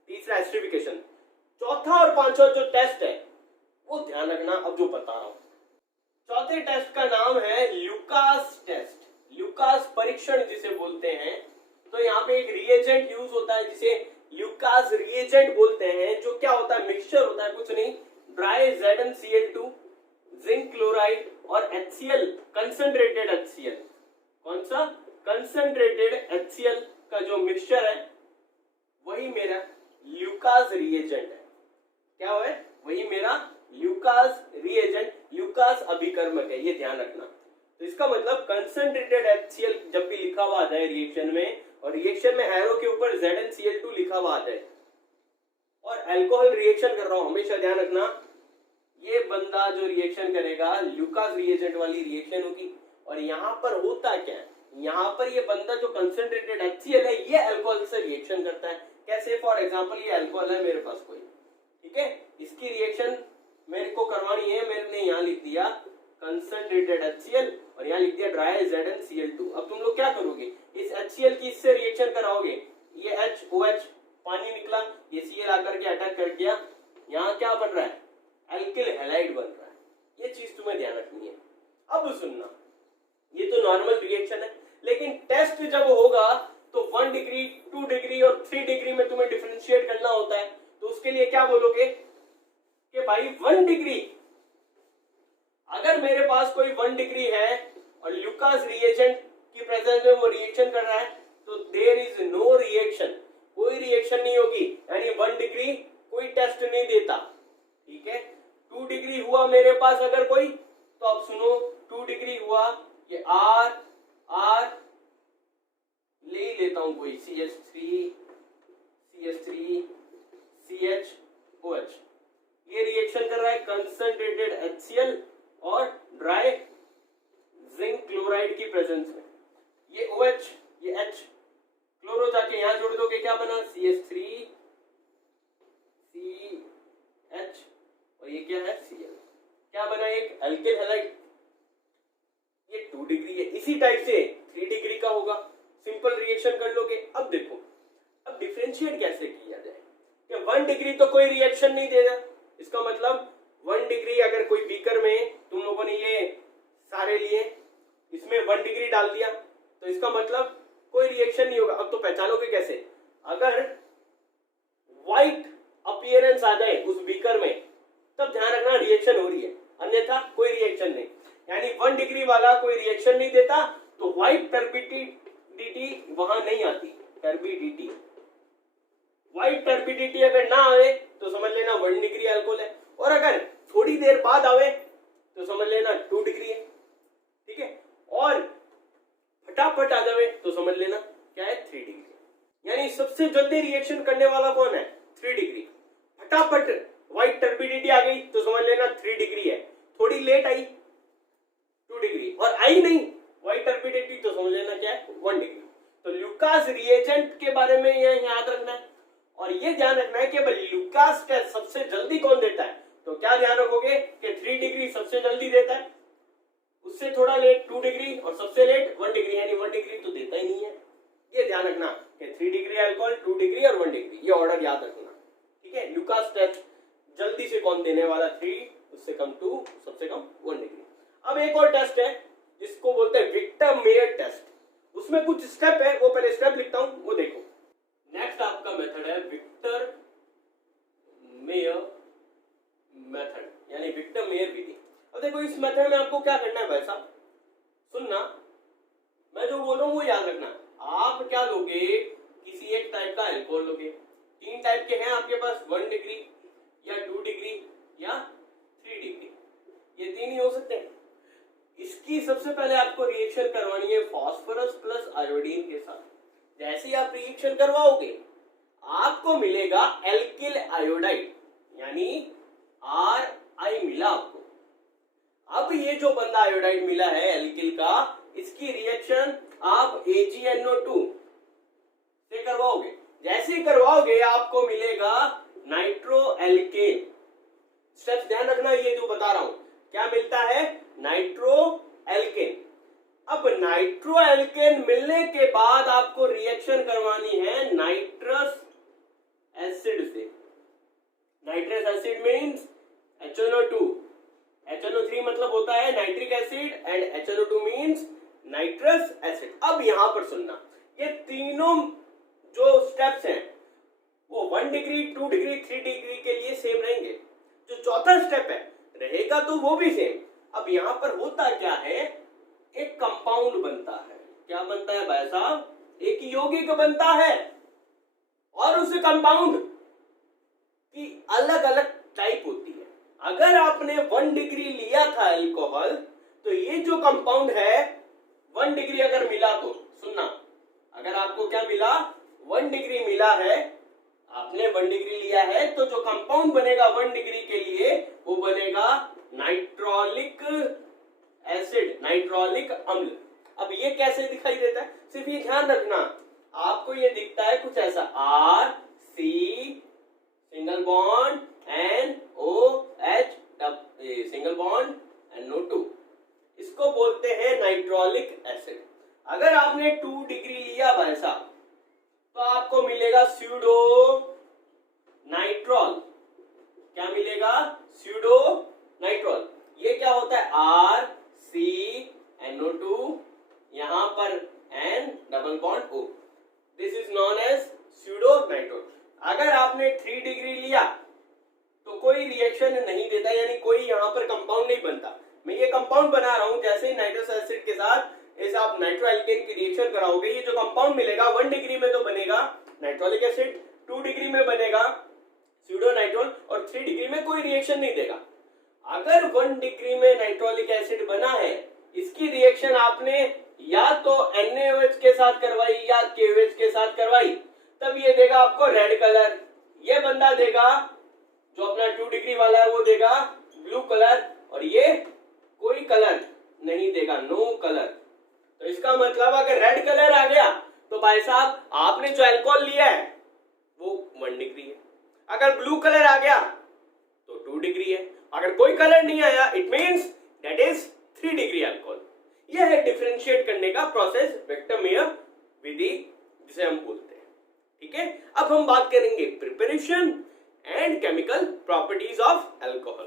तीसरा एस्टरिफिकेशन। चौथा और पांचवा जो टेस्ट है वो ध्यान रखना अब जो बता रहा हूं। चौथे टेस्ट का नाम है ल्यूकास टेस्ट, ल्यूकास परीक्षण जिसे बोलते हैं। तो यहाँ पे एक रिएजेंट यूज होता है जिसे ल्यूकास रिएजेंट बोलते हैं, जो क्या होता है, मिक्सचर होता है, कुछ नहीं, ड्राई ZnCl2, जिंक क्लोराइड और HCl, कंसंट्रेटेड HCl। कौन सा? कंसंट्रेटेड HCl का जो मिक्सचर है वही मेरा ल्यूकास रिएजेंट है। क्या है? वही मेरा ल्यूकास रिएजेंट, ल्यूकास अभिकर्मक है, ये ध्यान रखना। तो इसका मतलब कंसंट्रेटेड HCl जब भी लिखा हुआ आ जाए रिएक्शन में, और रिएक्शन में एरो के ऊपर ZnCl2 लिखा हुआ आ जाए और अल्कोहल रिएक्शन कर रहा हूं, हमेशा ध्यान रखना ये बंदा जो रिएक्शन करेगा ल्यूकास रिएजेंट वाली रिएक्शन होगी। और यहाँ पर होता क्या है, यहाँ पर ये बंदा जो कंसंट्रेटेड HCl है ये अल्कोहल से रिएक्शन करता है। कैसे? फॉर एग्जांपल ये अल्कोहल है मेरे पास कोई, ठीक है, इसकी रिएक्शन मेरे को करवानी है, मैंने यहाँ लिख दिया कंसंट्रेटेड HCl और यहाँ लिख दिया ड्राई ZnCl2। अब तुम लोग क्या करोगे, इस HCl की इससे रिएक्शन कराओगे, ये HOH पानी निकला, ये Cl आकर के अटैक कर गया, यहाँ क्या बन रहा है, एल्किल हैलाइड बन रहा है। ये चीज तुम्हें ध्यान रखनी है। अब सुनना, ये तो नॉर्मल रिएक्शन है, लेकिन टेस्ट जब होगा तो 1 डिग्री, 2 डिग्री और 3 डिग्री में तुम्हें डिफरेंशिएट करना होता है। तो उसके लिए क्या बोलोगे कि भाई 1 डिग्री, अगर मेरे पास कोई 1 डिग्री है और ल्यूकास रिएजेंट की प्रेजेंस में वो रिएक्शन कर रहा है तो देयर इज नो रिएक्शन, कोई रिएक्शन नहीं होगी, यानी 1 डिग्री कोई टेस्ट नहीं देता, ठीक है। 2 डिग्री हुआ मेरे पास अगर कोई, तो अब सुनो, 2 डिग्री हुआ, ये R ले ही लेता हूं कोई, CH3 CHOH, ये रिएक्शन कर रहा है कंसंट्रेटेड HCl और ड्राई जिंक क्लोराइड की प्रेजेंस में। ये OH, ये H, क्लोरो जाके यहां जोड़ दोगे, क्या बना, CH3 CH और ये क्या है, Cl, क्या बना, एक एल्किल हैलाइड। ये 2 डिग्री है, इसी टाइप से 3 डिग्री का होगा, सिंपल रिएक्शन कर लोगे। अब देखो, अब डिफरेंशिएट कैसे किया जाए कि 1 डिग्री तो कोई रिएक्शन नहीं देगा, इसका मतलब 1 डिग्री अगर कोई बीकर में तुम लोगों ने ये सारे लिए, इसमें 1 डिग्री डाल दिया तो इसका मतलब कोई रिएक्शन नहीं होगा। अब तो पहचानोगे कैसे, अगर व्हाइट अपीयरेंस आ जाए उस बीकर में तब ध्यान रखना रिएक्शन हो रही है, अन्यथा कोई रिएक्शन नहीं। यानी 1 डिग्री वाला कोई रिएक्शन नहीं देता तो व्हाइट टर्बिडिटी वहां नहीं आती, टर्बिडिटी, व्हाइट टर्बिडिटी अगर ना आए तो समझ लेना 1 डिग्री अल्कोहल है, और अगर थोड़ी देर बाद आवे तो समझ लेना 2 डिग्री है, ठीक है, और फटाफट आ जावे तो समझ लेना क्या है, 3 डिग्री। यानी सबसे जल्दी रिएक्शन करने वाला कौन है, 3 डिग्री। फटाफट व्हाइट टर्बिडिटी आ गई तो समझ लेना 3 डिग्री है, थोड़ी लेट आई 2 डिग्री, और आई नहीं व्हाइट टर्बिडिटी तो समझ लेना क्या है, 1 डिग्री। तो ल्यूकास रिएजेंट के बारे में ये याद रखना है, और ये ध्यान रखना है कि ल्यूकास टेस्ट सबसे जल्दी कौन देता है। तो क्या ध्यान रखोगे कि 3 डिग्री सबसे जल्दी देता है, उससे थोड़ा लेट 2 डिग्री और सबसे लेट 1 डिग्री, यानी 1 डिग्री तो देता ही नहीं है। ये ध्यान रखना कि 3 डिग्री अल्कोहल, 2 डिग्री और 1 डिग्री, ये ऑर्डर याद रखना, ठीक है। ल्यूकास टेस्ट जल्दी से कौन देने वाला, 3, उससे कम 2, सबसे कम 1 डिग्री। अब एक और टेस्ट है जिसको बोलते हैं विक्टर मेयर टेस्ट, उसमें कुछ स्टेप है, वो पहले स्टेप लिखता हूं, वो देखो। नेक्स्ट आपका मेथड है विक्टर मेयर मेथड, यानी विक्टर मेयर विधि। अब देखो इस मेथड में आपको क्या करना है भाई साहब, सुनना, मैं जो बोल रहा हूं वो याद रखना। आप क्या लोगे, किसी एक टाइप का अल्कोहल लोगे। 3 टाइप के हैं आपके पास, 1 डिग्री या 2 डिग्री या 3 डिग्री, ये 3 ही हो सकते हैं। इसकी सबसे पहले आपको रिएक्शन करवानी है फास्फोरस प्लस आयोडीन के साथ। जैसे ही आप रिएक्शन करवाओगे आपको मिलेगा एल्किल आयोडाइड, यानी Ri मिला आपको। अब ये जो बंदा आयोडाइड मिला है एल्किल का, इसकी रिएक्शन आप AgNO2 से करवाओगे। जैसे ही करवाओगे आपको मिलेगा नाइट्रो एल्केन। स्टेप्स ध्यान रखना, ये जो बता रहा हूं क्या मिलता है, नाइट्रो एल्केन। अब नाइट्रो एल्केन मिलने के बाद आपको रिएक्शन करवानी है नाइट्रस एसिड से। Nitrous acid means HNO2, HNO3 मतलब होता है nitric acid and HNO2 means nitrous acid. अब यहां पर सुनना, ये तीनों जो स्टेप्स हैं वो 1 डिग्री 2 डिग्री 3 डिग्री के लिए सेम रहेंगे। जो चौथा स्टेप है रहेगा तो वो भी सेम। अब यहां पर होता क्या है, एक कंपाउंड बनता है। क्या बनता है भाई साहब, एक यौगिक बनता है। और उस कंपाउंड की अलग अलग टाइप होती है। अगर आपने 1 डिग्री लिया था अल्कोहल, तो ये जो कंपाउंड है 1 डिग्री अगर मिला तो सुनना, अगर आपको क्या मिला, 1 डिग्री मिला है, आपने 1 डिग्री लिया है, तो जो कंपाउंड बनेगा 1 डिग्री के लिए वो बनेगा नाइट्रोलिक एसिड, नाइट्रोलिक अम्ल। अब ये कैसे दिखाई देता है, सिर्फ ये ध्यान रखना, आपको ये दिखता है कुछ ऐसा, RC single bond NOH single bond NO2, इसको बोलते हैं नाइट्रोलिक एसिड। अगर आपने 2 डिग्री लिया भाई साहब, तो आपको मिलेगा स्यूडो नाइट्रॉल। क्या मिलेगा, स्यूडो नाइट्रॉल। ये क्या होता है, RCNO2, यहां पर N double bond O, this is known as pseudonitrole. अगर आपने 3 डिग्री लिया तो कोई रिएक्शन नहीं देता, यानी कोई यहां पर कंपाउंड नहीं बनता। मैं ये कंपाउंड बना रहा हूं, जैसे ही नाइट्रस एसिड के साथ इस आप नाइट्रो एल्केन की रिएक्शन कराओगे, ये जो कंपाउंड मिलेगा 1 डिग्री में तो बनेगा नाइट्रोलिक एसिड, 2 डिग्री में बनेगा स्यूडो नाइट्रोल, और 3 डिग्री में कोई रिएक्शन नहीं देगा। अगर 1 डिग्री में नाइट्रोलिक एसिड बना है, इसकी रिएक्शन आपने या तो NaOH के साथ करवाई या KOH के साथ करवाई, तब ये देगा आपको रेड कलर। ये बंदा देगा, जो अपना 2 डिग्री वाला है वो देगा ब्लू कलर, और ये कोई कलर नहीं देगा, नो कलर। तो इसका मतलब अगर रेड कलर आ गया तो भाई साहब आपने जो अल्कोहल लिया है वो 1 डिग्री है। अगर ब्लू कलर आ गया तो 2 डिग्री है। अगर कोई कलर नहीं आया, it means that is 3 degree alcohol. यह है डिफरेंशिएट करने का प्रोसेस, वेक्टरमेयर विधि जिसे हम बोलते हैं। ठीक है, अब हम बात करेंगे preparation and chemical properties of alcohol.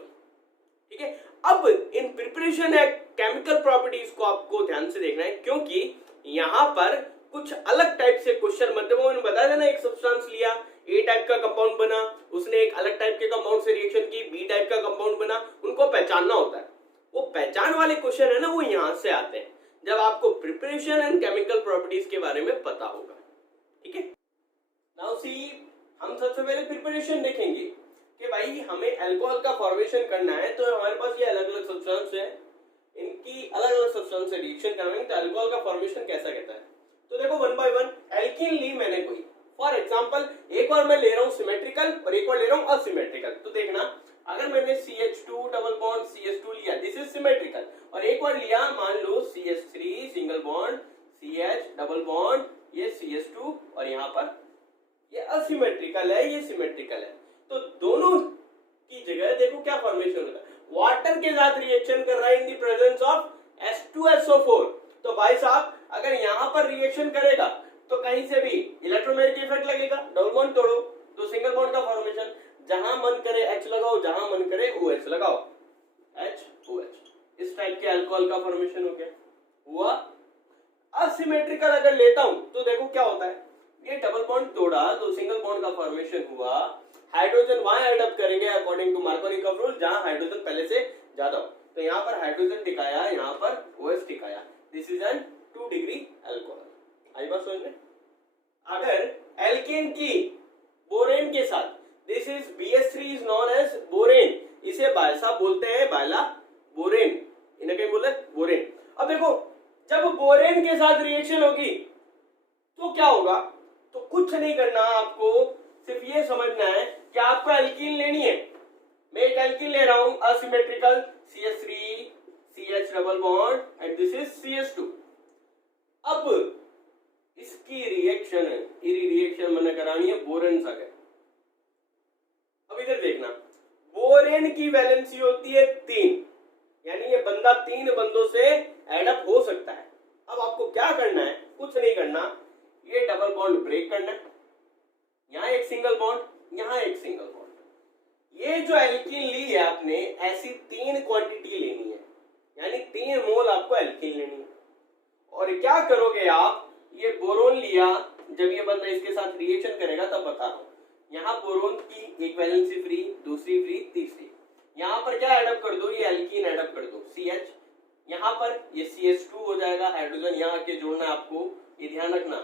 ठीक है, अब in preparation and chemical properties को आपको ध्यान से देखना है, क्योंकि यहां पर कुछ अलग टाइप से क्वेश्चन बनते हैं। मैंने बताया था ना, एक सब्सटेंस लिया, ए टाइप का कंपाउंड बना, उसने एक अलग टाइप के कंपाउंड से रिएक्शन की, बी टाइप का कंपाउंड बना, उनको पहचानना होता है। वो पहचान वाले क्वेश्चन है ना, वो यहां से आते हैं जब आपको प्रिपरेशन एंड केमिकल प्रॉपर्टीज के बारे में पता होगा। ठीक है, नाउ सी, हम सबसे पहले प्रिपरेशन देखेंगे कि भाई हमें अल्कोहल का फॉर्मेशन करना है, तो हमारे पास ये अलग अलग सब्सटेंस है, इनकी अलग अलग सब्सटेंस से रिएक्शन करवाएंगे तो अल्कोहल का फॉर्मेशन कैसा कहता है। तो देखो 1 बाय 1 एल्कीन ली मैंने कोई, फॉर एग्जांपल एक बार मैं ले रहा हूं सिमेट्रिकल और एक बार ले रहा हूं असिमेट्रिकल। तो देखना, अगर मैंने CH2 डबल बॉन्ड CH2 लिया, दिस इज सिमेट्रिकल, और एक बार लिया मान लो CH3 single bond CH double bond, ये CH2, और यहाँ पर ये असिमेट्रिकल है, ये सिमेट्रिकल है। तो दोनों की जगह देखो क्या फॉर्मेशन होता है, वाटर के साथ रिएक्शन कर रहा है in the presence of H2SO4। तो भाई साहब अगर यहां पर रिएक्शन करेगा तो कहीं से भी इलेक्ट्रोमैग्नेटिक इफेक्ट लगेगा, डबल बॉन्ड तोड़ो तो सिंगल बॉन्ड का फॉर्मेशन, जहां मन करे H लगाओ, जहां मन करे OH लगाओ, HOH, इस टाइप के अल्कोहल का फॉर्मेशन हो गया हुआ। असिमेट्रिकल अगर लेता हूं तो देखो क्या होता है, ये डबल बॉन्ड तोड़ा तो सिंगल बॉन्ड का फॉर्मेशन हुआ, हाइड्रोजन वहां ऐड अप करेंगे अकॉर्डिंग टू मार्कोनी-कॉफ रूल जहां हाइड्रोजन पहले से ज्यादा हो, तो यहां पर हाइड्रोजन टिकाया, यहां पर OH टिकाया, this is an 2 degree alcohol. के साथ रिएक्शन होगी तो क्या होगा? तो कुछ नहीं करना आपको, सिर्फ ये समझना है कि आपको एल्कीन लेनी है। मैं एक एल्कीन ले रहा हूं asymmetrical CH3 CH double bond and this is CH2। अब इसकी रिएक्शन है, रिएक्शन मैंने करानी है बोरेन से। अब इधर देखना, बोरेन की वैलेंसी होती है 3, यानी ये बंदा 3 बंदों से एडअप हो सकता है। अब आपको क्या करना है? कुछ नहीं करना, ये डबल बॉन्ड ब्रेक करना है, यहां एक सिंगल बॉन्ड, यहां एक सिंगल बॉन्ड। ये जो एल्कीन ली है आपने, ऐसी 3 क्वांटिटी लेनी है, यानी 3 मोल आपको एल्कीन लेनी है। और क्या करोगे आप? ये बोरोन लिया, जब ये बंदा इसके साथ रिएक्शन करेगा तब बता रहा हूं। यहाँ बोरोन की एक वैलेंसी फ्री, दूसरी फ्री, तीसरी, यहाँ पर क्या एडअप कर दो? ये एल्कीन एडअप कर दो CH, यहाँ पर ये CH2 हो जाएगा, हाइड्रोजन यहाँ के जोड़ना है आपको, ये ध्यान रखना।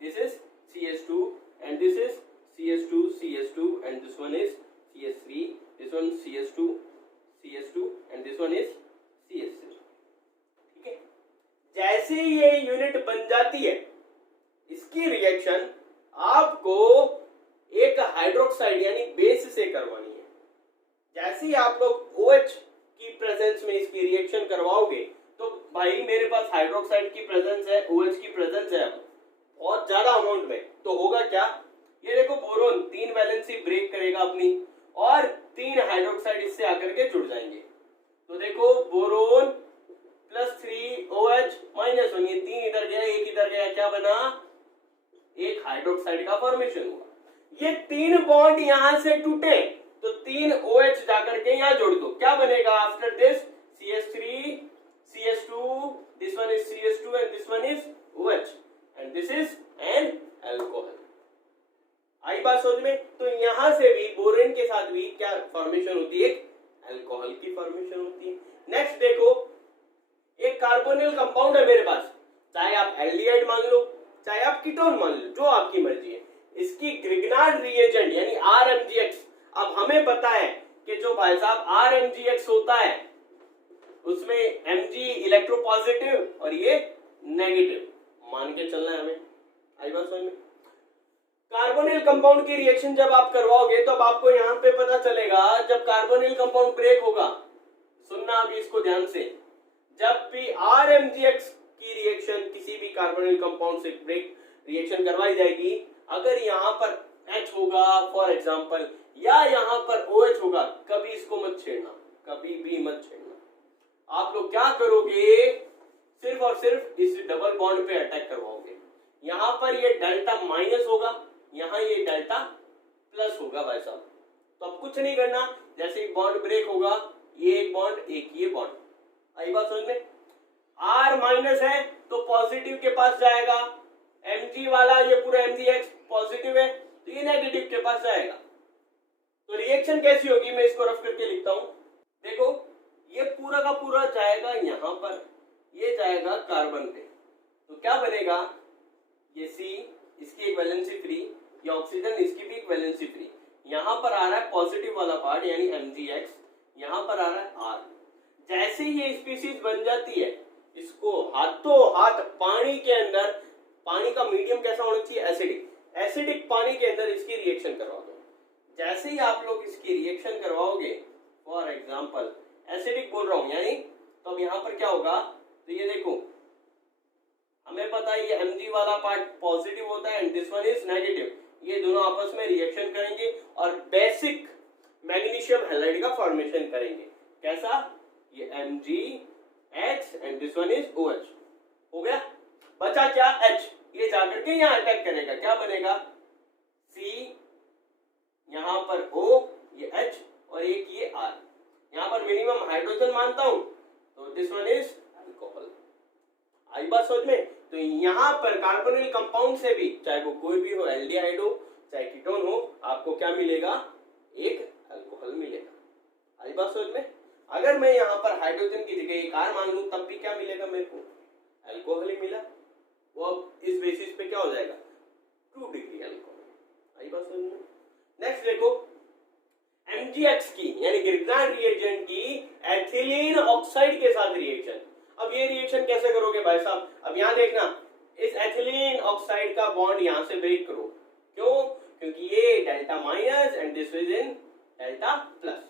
This is CH2 and this is CH2 CH2 and this one is CH3, this one CH2 CH2 and this one is CH3। ठीक है, जैसे ये यूनिट बन जाती है, इसकी रिएक्शन आपको एक हाइड्रोक्साइड यानी बेस से करवानी है। जैसे ही आप लोग OH की प्रेजेंस में इसकी रिएक्शन करवाओगे तो भाई मेरे पास हाइड्रोक्साइड की प्रेजेंस है, OH की प्रेजेंस है बहुत ज्यादा अमाउंट में, तो होगा क्या? ये देखो बोरोन 3 वैलेंसी ब्रेक करेगा अपनी और 3 हाइड्रोक्साइड इससे आकर के जुड़ जाएंगे। तो देखो बोरोन +3 OH -1, ये 3 इधर गया, 1 इधर गया, क्या बना? एक हाइड्रोक्साइड का फॉर्मेशन हुआ। ये 3 बॉन्ड यहां से टूटे तो 3 OH जाकर के यहां जोड़ दो, क्या बनेगा? After this CH3 CH2, this one is CH2 and this one is OH and this is an alcohol. आई बात समझ में? तो यहां से भी बोरेन के साथ भी क्या फॉर्मेशन होती है? अल्कोहल की फॉर्मेशन होती है। नेक्स्ट देखो, एक कार्बोनिल कंपाउंड है मेरे पास, चाहे आप एल्डिहाइड मान लो, चाहे आप कीटोन मान लो, जो आपकी मर्जी है। इसकी ग्रिग्नार्ड रिएजेंट यानी RMgX, अब हमें पता है कि जो भाई साहब RMgX होता है उसमें Mg इलेक्ट्रोपॉजिटिव और ये नेगेटिव मान के चलना है हमें। आई बात समझ में? कार्बोनिल कंपाउंड की रिएक्शन जब आप करवाओगे तो अब आपको यहां पे पता चलेगा, जब कार्बोनिल कंपाउंड ब्रेक होगा, सुनना अभी इसको ध्यान से, जब भी RMgX की रिएक्शन किसी भी कार्बोनिल कंपाउंड से ब्रेक रिएक्शन करवाई जाएगी, अगर यहाँ पर H होगा फॉर एग्जांपल या यहाँ पर OH होगा, कभी इसको मत छेड़ना, कभी भी मत छेड़ना। आप लोग क्या करोगे? सिर्फ और सिर्फ इस डबल बॉन्ड पे अटैक करवाओगे। यहाँ पर ये डेल्टा माइनस होगा, यहाँ ये डेल्टा प्लस होगा भाई साहब। तो अब कुछ नहीं करना, जैसे ही बॉन्ड ब्रेक होगा, ये एक बॉन्ड, एक ये बॉन्ड। आई बात समझ में? R माइनस है तो पॉजिटिव के पास जाएगा, Mg वाला ये पूरा MgX पॉजिटिव है तो ये नेगेटिव के पास जाएगा। तो रिएक्शन कैसी होगी? मैं इसको रफ करके लिखता हूं। देखो, ये पूरा का पूरा जाएगा यहां पर, ये जाएगा कार्बन पे, तो क्या बनेगा? ये C, इसकी एक वैलेंसी फ्री, ये ऑक्सीजन, इसकी भी एक वैलेंसी फ्री। यहां पर आ रहा है पॉजिटिव वाला पार्ट यानी MgX, यहां पर आ रहा है R। जैसे ही ये स्पीसीज बन जाती है, इसको हाथों हाथ पानी के अंदर, पानी का मीडियम कैसा होना चाहिए? एसिडिक, एसिडिक पानी के अंदर इसकी रिएक्शन करवा दो। जैसे ही आप लोग इसकी रिएक्शन करवाओगे, फॉर एग्जांपल एसिडिक बोल रहा हूं यानी, तो अब यहां पर क्या होगा? तो ये देखो, हमें पता है ये Mg वाला पार्ट पॉजिटिव होता है and this one is negative, ये दोनों आपस में रिएक्शन करेंगे और बेसिक मैग्नीशियम हैलाइड का फॉर्मेशन करेंगे। कैसा? ये MgX and this one is OH। हो गया? बचा क्या? H, ये जाकर के यहाँ अटैक करेगा, क्या बनेगा? C, यहाँ पर O, ये H और एक ये R। यहाँ पर मिनिमम हाइड्रोजन मानता हूं तो दिस वन इज अल्कोहल। आई बात समझ में? तो यहाँ पर कार्बोनिल कंपाउंड से भी, चाहे वो कोई भी हो, एल्डिहाइड हो चाहे कीटोन हो, आपको क्या मिलेगा? एक अल्कोहल मिलेगा। आई बात समझ में? अगर मैं यहाँ पर हाइड्रोजन की जगह एक R मान लूं तब भी क्या मिलेगा मेरे को? अल्कोहल ही मिला। वो अब इस बेसिस पे क्या हो जाएगा? 2 डिग्री अल्कोहल। आई बात समझ में? नेक्स्ट देखो, MgX की यानी ग्रिग्नार्ड रिएजेंट की एथिलीन ऑक्साइड के साथ रिएक्शन। अब अब ये रिएक्शन कैसे करोगे भाई साहब? अब यहाँ देखना, इस एथिलीन ऑक्साइड का बॉन्ड यहाँ से ब्रेक करो। क्यों? क्योंकि ये delta minus and this is in delta plus.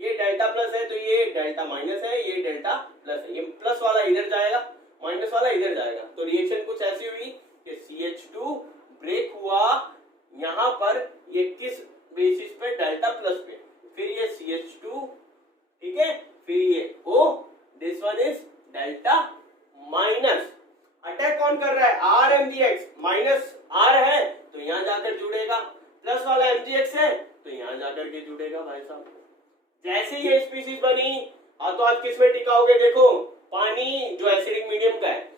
ये डेल्टा प्लस है तो ये डेल्टा माइनस है, ये डेल्टा प्लस है। ये प्लस वाला इधर जाएगा, माइनस वाला इधर जाएगा। तो रिएक्शन कुछ ऐसी हुई कि CH2 ब्रेक हुआ यहाँ पर, ये किस बेसिस पे? डेल्टा प्लस पे। फिर ये CH2, ठीक है, फिर ये O, this one is delta minus. Attack कौन कर रहा है? RMgx। माइनस R है तो यहां जाकर जुड़ेगा, प्लस वाला MgX है तो यहां जाकर के जुड़ेगा भाई साहब। जैसे ये स्पीसीज बनी, तो आज किस में टिकाओगे? देखो, पानी जो एसिडिक मीडियम का है,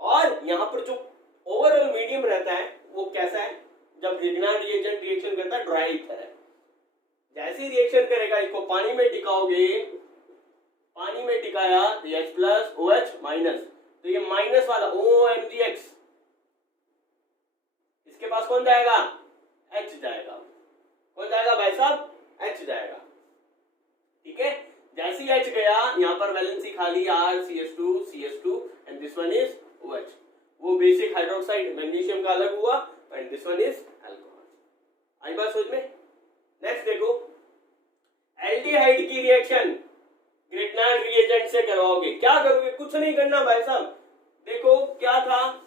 और यहाँ पर जो ओवरऑल मीडियम रहता है वो कैसा है? जब रिग्नार्ड रिएजेंट रिएक्शन करता है ड्राई है। जैसे रिएक्शन करेगा, इसको पानी में टिकाओगे, पानी में टिकाया तो H प्लस OH माइनस, तो ये माइनस वाला OMgX, इसके पास कौन जाएगा? H जाएगा। कौन जाएगा भाई साहब? H जाएगा। ठीक है, जैसे ही H गया, यहाँ पर वैलेंसी खाली RCH2 and this one is OH। वो बेसिक हाइड्रोक्साइड मैग्नीशियम का अलग हुआ and this one is alcohol. आई बात समझ में? नेक्स्ट देखो, एल्डिहाइड की रिएक्शन ग्रिग्नार्ड रिएजेंट से करवाओगे। क्या करोगे? कुछ नहीं करना भाई साहब। देखो क्या था,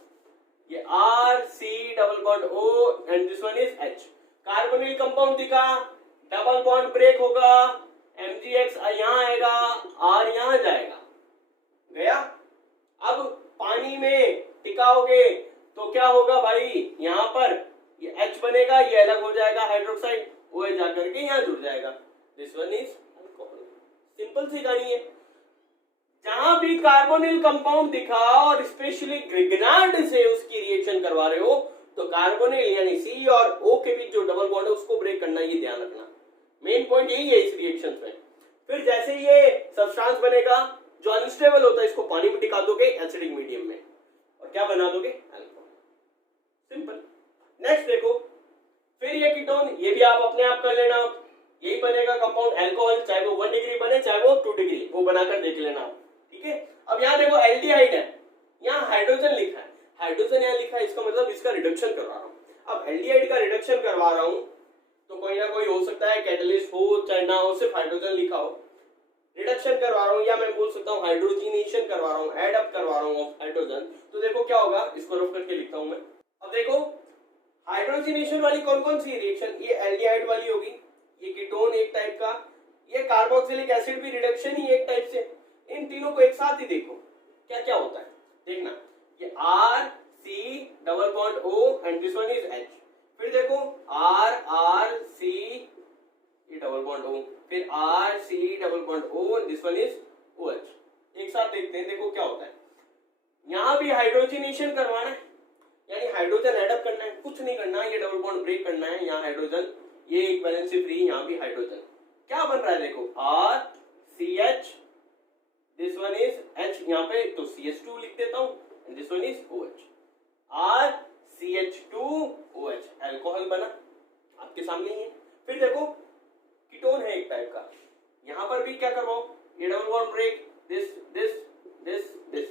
ये RC+O and this one is H। Carbonyl compound दिखा, डबल बॉन्ड ब्रेक होगा, MgX यहां आएगा, R यहां जाएगा, गया। अब पानी में टिकाओगे तो क्या होगा भाई? यहां पर ये H बनेगा, ये अलग हो जाएगा हाइड्रोक्साइड, OH जाकर के यहां जुड़ जाएगा, this one is alcohol. Simple सी कहानी है। जहां भी कार्बोनिल कंपाउंड दिखा और स्पेशली ग्रिग्नार्ड से उसकी रिएक्शन करवा रहे हो, तो कार्बोनिल यानी C और O के बीच जो डबल बॉन्ड है उसको ब्रेक करना, ये ध्यान रखना। मेन पॉइंट यही है इस रिएक्शन में। फिर जैसे ये सब्सटेंस बनेगा जो अनस्टेबल होता है, इसको पानी में टिका दोगे एसिडिक मीडियम में, और क्या बना दोगे? अल्कोहल। सिंपल। नेक्स्ट देखो, फिर ये कीटोन, ये भी आप अपने आप कर लेना। यही बनेगा कंपाउंड अल्कोहल, चाहे वो 1 डिग्री बने चाहे वो 2 डिग्री, वो बनाकर देख लेना। ठीक है, अब यहाँ देखो एल्डिहाइड है, यहाँ हाइड्रोजन लिखा है, हाइड्रोजन यहाँ लिखा है, इसका मतलब इसका रिडक्शन करवा रहा हूँ। अब एल्डिहाइड का रिडक्शन करवा रहा हूँ तो कोई ना कोई हो सकता है, कैटलिस्ट हो चाहे ना हो, सिर्फ हाइड्रोजन लिखा हो। रिडक्शन करवा रहा हूँ, या मैं बोल सकता हूँ हाइड्रोजिनेशन करवा रहा हूँ, एड अप करवा रहा हूँ हाइड्रोजन। तो देखो क्या होगा, इसको रफ करके लिखता हूँ मैं। अब देखो, हाइड्रोजिनेशन वाली कौन कौन सी रिएक्शन? ये एल्डिहाइड वाली होगी, ये कीटोन एक टाइप का, ये कार्बोक्सिलिक एसिड भी रिडक्शन ही एक टाइप से। इन तीनों को एक साथ ही देखो क्या क्या होता है, देखना। ये RC+O and this one is H। फिर देखो RC, ये डबल बॉन्ड O, फिर RC+O and this one is OH। एक साथ देखते हैं, देखो क्या होता है। यहां भी हाइड्रोजिनेशन करवाना है, यानी हाइड्रोजन एड अप करना है, कुछ नहीं करना, ये डबल बॉन्ड ब्रेक करना है। यहाँ हाइड्रोजन, ये एक वैलेंसी फ्री, यहाँ भी हाइड्रोजन। क्या बन रहा है देखो, RCH, this one is H, यहाँ पे तो CH2 लिख देता हूँ and this one is OH। RCH2OH alcohol बना, आपके सामने ही है। फिर देखो कीटोन है एक टाइप का, यहाँ पर भी क्या करवाओ, ये double bond break, this this this this,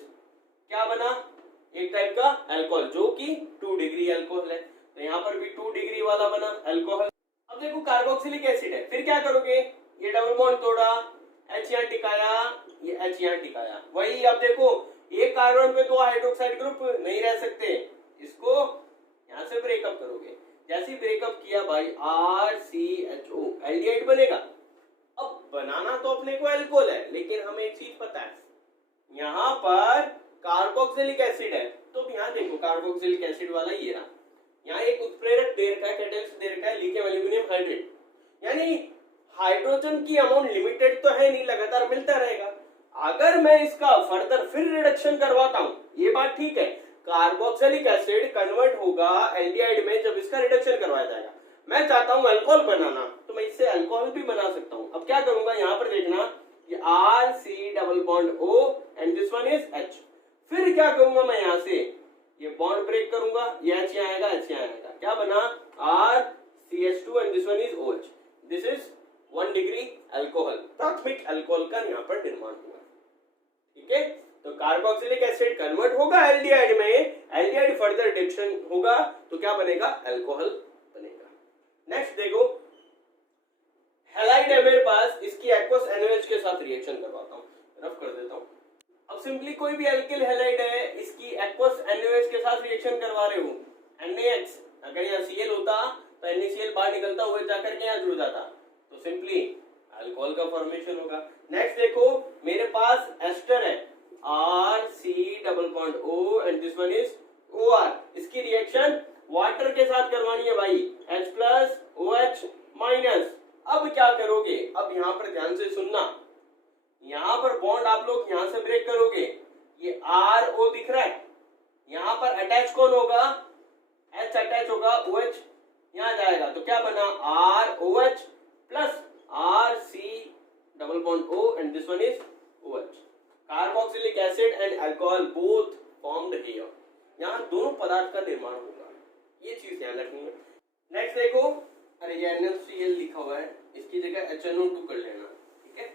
क्या बना? एक टाइप का अल्कोहल जो कि 2 डिग्री अल्कोहल है, तो यहाँ पर भी 2 डिग्री वाला बना अल्कोहल। अब देखो कार्बोक्सिलिक एसिड है, फिर क्या करोगे, ये डबल बॉन्ड तोड़ा, H यहाँ टिकाया, ये H यहाँ टिकाया, वही। अब देखो एक कार्बन पे 2 हाइड्रोक्साइड ग्रुप नहीं रह सकते, इसको यहाँ से ब्रेकअप करोगे। जैसे ब्रेकअप किया भाई, RCHO एल्डिहाइड बनेगा। अब बनाना तो अपने को अल्कोहल है, लेकिन हमें एक चीज पता है, यहाँ पर कार्बोक्सिलिक एसिड है, तो यहाँ देखो कार्बोक्सिलिक एसिड वाला ये रहा, यहाँ एक उत्प्रेरक दे रखा है, कैटलिस्ट दे रखा है, लिथियम एल्यूमिनियम हाइड्रेट, यानी हाइड्रोजन की अमाउंट लिमिटेड तो है नहीं, लगातार मिलता रहेगा। अगर मैं इसका फर्दर फिर रिडक्शन करवाता हूं, ये बात ठीक है, कार्बोक्सिलिक एसिड कन्वर्ट होगा एल्डिहाइड में जब इसका रिडक्शन करवाया जाएगा। मैं चाहता हूं अल्कोहल बनाना, तो मैं इससे अल्कोहल भी बना सकता हूं। अब क्या करूंगा, यहां पर देखना, ये RC+O and this one is H। फिर क्या करूंगा मैं, यहां से ये बॉन्ड ब्रेक करूंगा, ये H यहाँ आएगा, H यहाँ आएगा, क्या बना, RCH2 and this one is OH। This is 1 degree alcohol, प्राथमिक अल्कोहल का यहाँ पर निर्माण हुआ। ठीक है, तो तो कार्बोक्सिलिक एसिड कन्वर्ट होगा एल्डिहाइड में, एल्डिहाइड फर्दर रिडक्शन होगा तो क्या बनेगा, अल्कोहल बनेगा। नेक्स्ट देखो, हैलाइड है मेरे पास, इसकी एक्वस NaOH के साथ रिएक्शन करवाता हूँ, रफ कर देता हूँ। अब सिंपली कोई भी एल्किल हैलाइड है, इसकी एक्वस NaOH के साथ रिएक्शन करवा रहे हो, NaH, अगर यहाँ Cl होता तो NaCl बाहर निकलता हुआ जाकर के यहाँ जुड़ जाता, तो सिंपली अल्कोहल का फॉर्मेशन होगा। नेक्स्ट देखो, मेरे पास एस्टर है RC+O and this one is OR, इसकी रिएक्शन वाटर के साथ करवानी है भाई, H+OH-। अब क्या करोगे, अब यहाँ पर ध्यान से सुनना, यहाँ पर बॉन्ड आप लोग यहाँ से ब्रेक करोगे, ये RO दिख रहा है, यहाँ पर अटैच कौन होगा, H अटैच होगा, OH यहाँ जाएगा, तो क्या बना, ROH plus RC+O and this one is OH। Carboxylic acid and alcohol both formed here, यहाँ दोनों पदार्थ का निर्माण होगा, ये चीज ध्यान रखनी है। नेक्स्ट देखो, अरे ये NaCl लिखा हुआ है, इसकी जगह HNO2 कर लेना, ठीक है,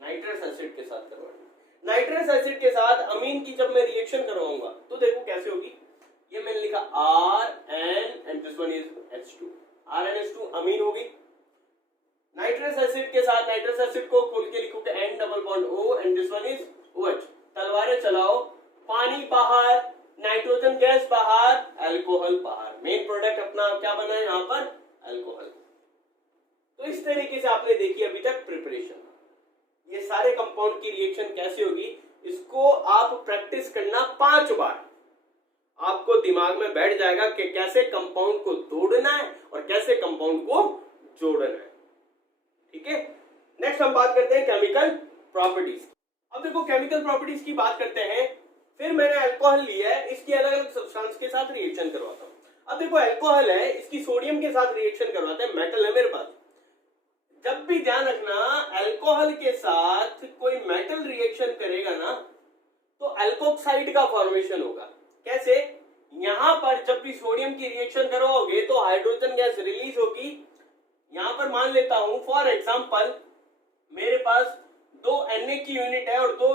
नाइट्रस एसिड के साथ करवाना। नाइट्रस एसिड के साथ अमीन की जब मैं रिएक्शन करवाऊंगा तो देखो कैसे होगी, ये मैंने लिखा RN and this one is H2, RNH2 अमीन होगी। नाइट्रस एसिड के साथ नाइट्रस एसिड को खोल के लिखोगे N+O and this one is OH, तलवारें चलाओ, पानी बाहर, नाइट्रोजन गैस बाहर, अल्कोहल बाहर, मेन प्रोडक्ट अपना क्या बना है यहाँ पर, अल्कोहल। तो इस तरीके से आपने देखी अभी तक प्रिपरेशन, ये सारे कंपाउंड की रिएक्शन कैसे होगी, इसको आप प्रैक्टिस करना 5 बार, आपको दिमाग में बैठ जाएगा कि कैसे कंपाउंड को तोड़ना है और कैसे कंपाउंड को जोड़ना है, ठीक है। नेक्स्ट हम बात करते हैं केमिकल प्रॉपर्टीज। अब देखो केमिकल प्रॉपर्टीज की बात करते हैं, फिर मैंने अल्कोहल लिया है, इसकी अलग अलग सब्सटेंस के साथ रिएक्शन करवाता हूं। अब देखो अल्कोहल है, इसकी सोडियम के साथ रिएक्शन करवाते हैं, मेटल है मेरे पास। जब भी ध्यान रखना, अल्कोहल के साथ कोई मेटल रिएक्शन करेगा ना तो अल्कोक्साइड का फॉर्मेशन होगा। कैसे, यहां पर जब भी सोडियम की रिएक्शन करवाओगे तो हाइड्रोजन गैस रिलीज होगी। यहां पर मान लेता हूं फॉर एग्जांपल मेरे पास 2 Na की यूनिट है और 2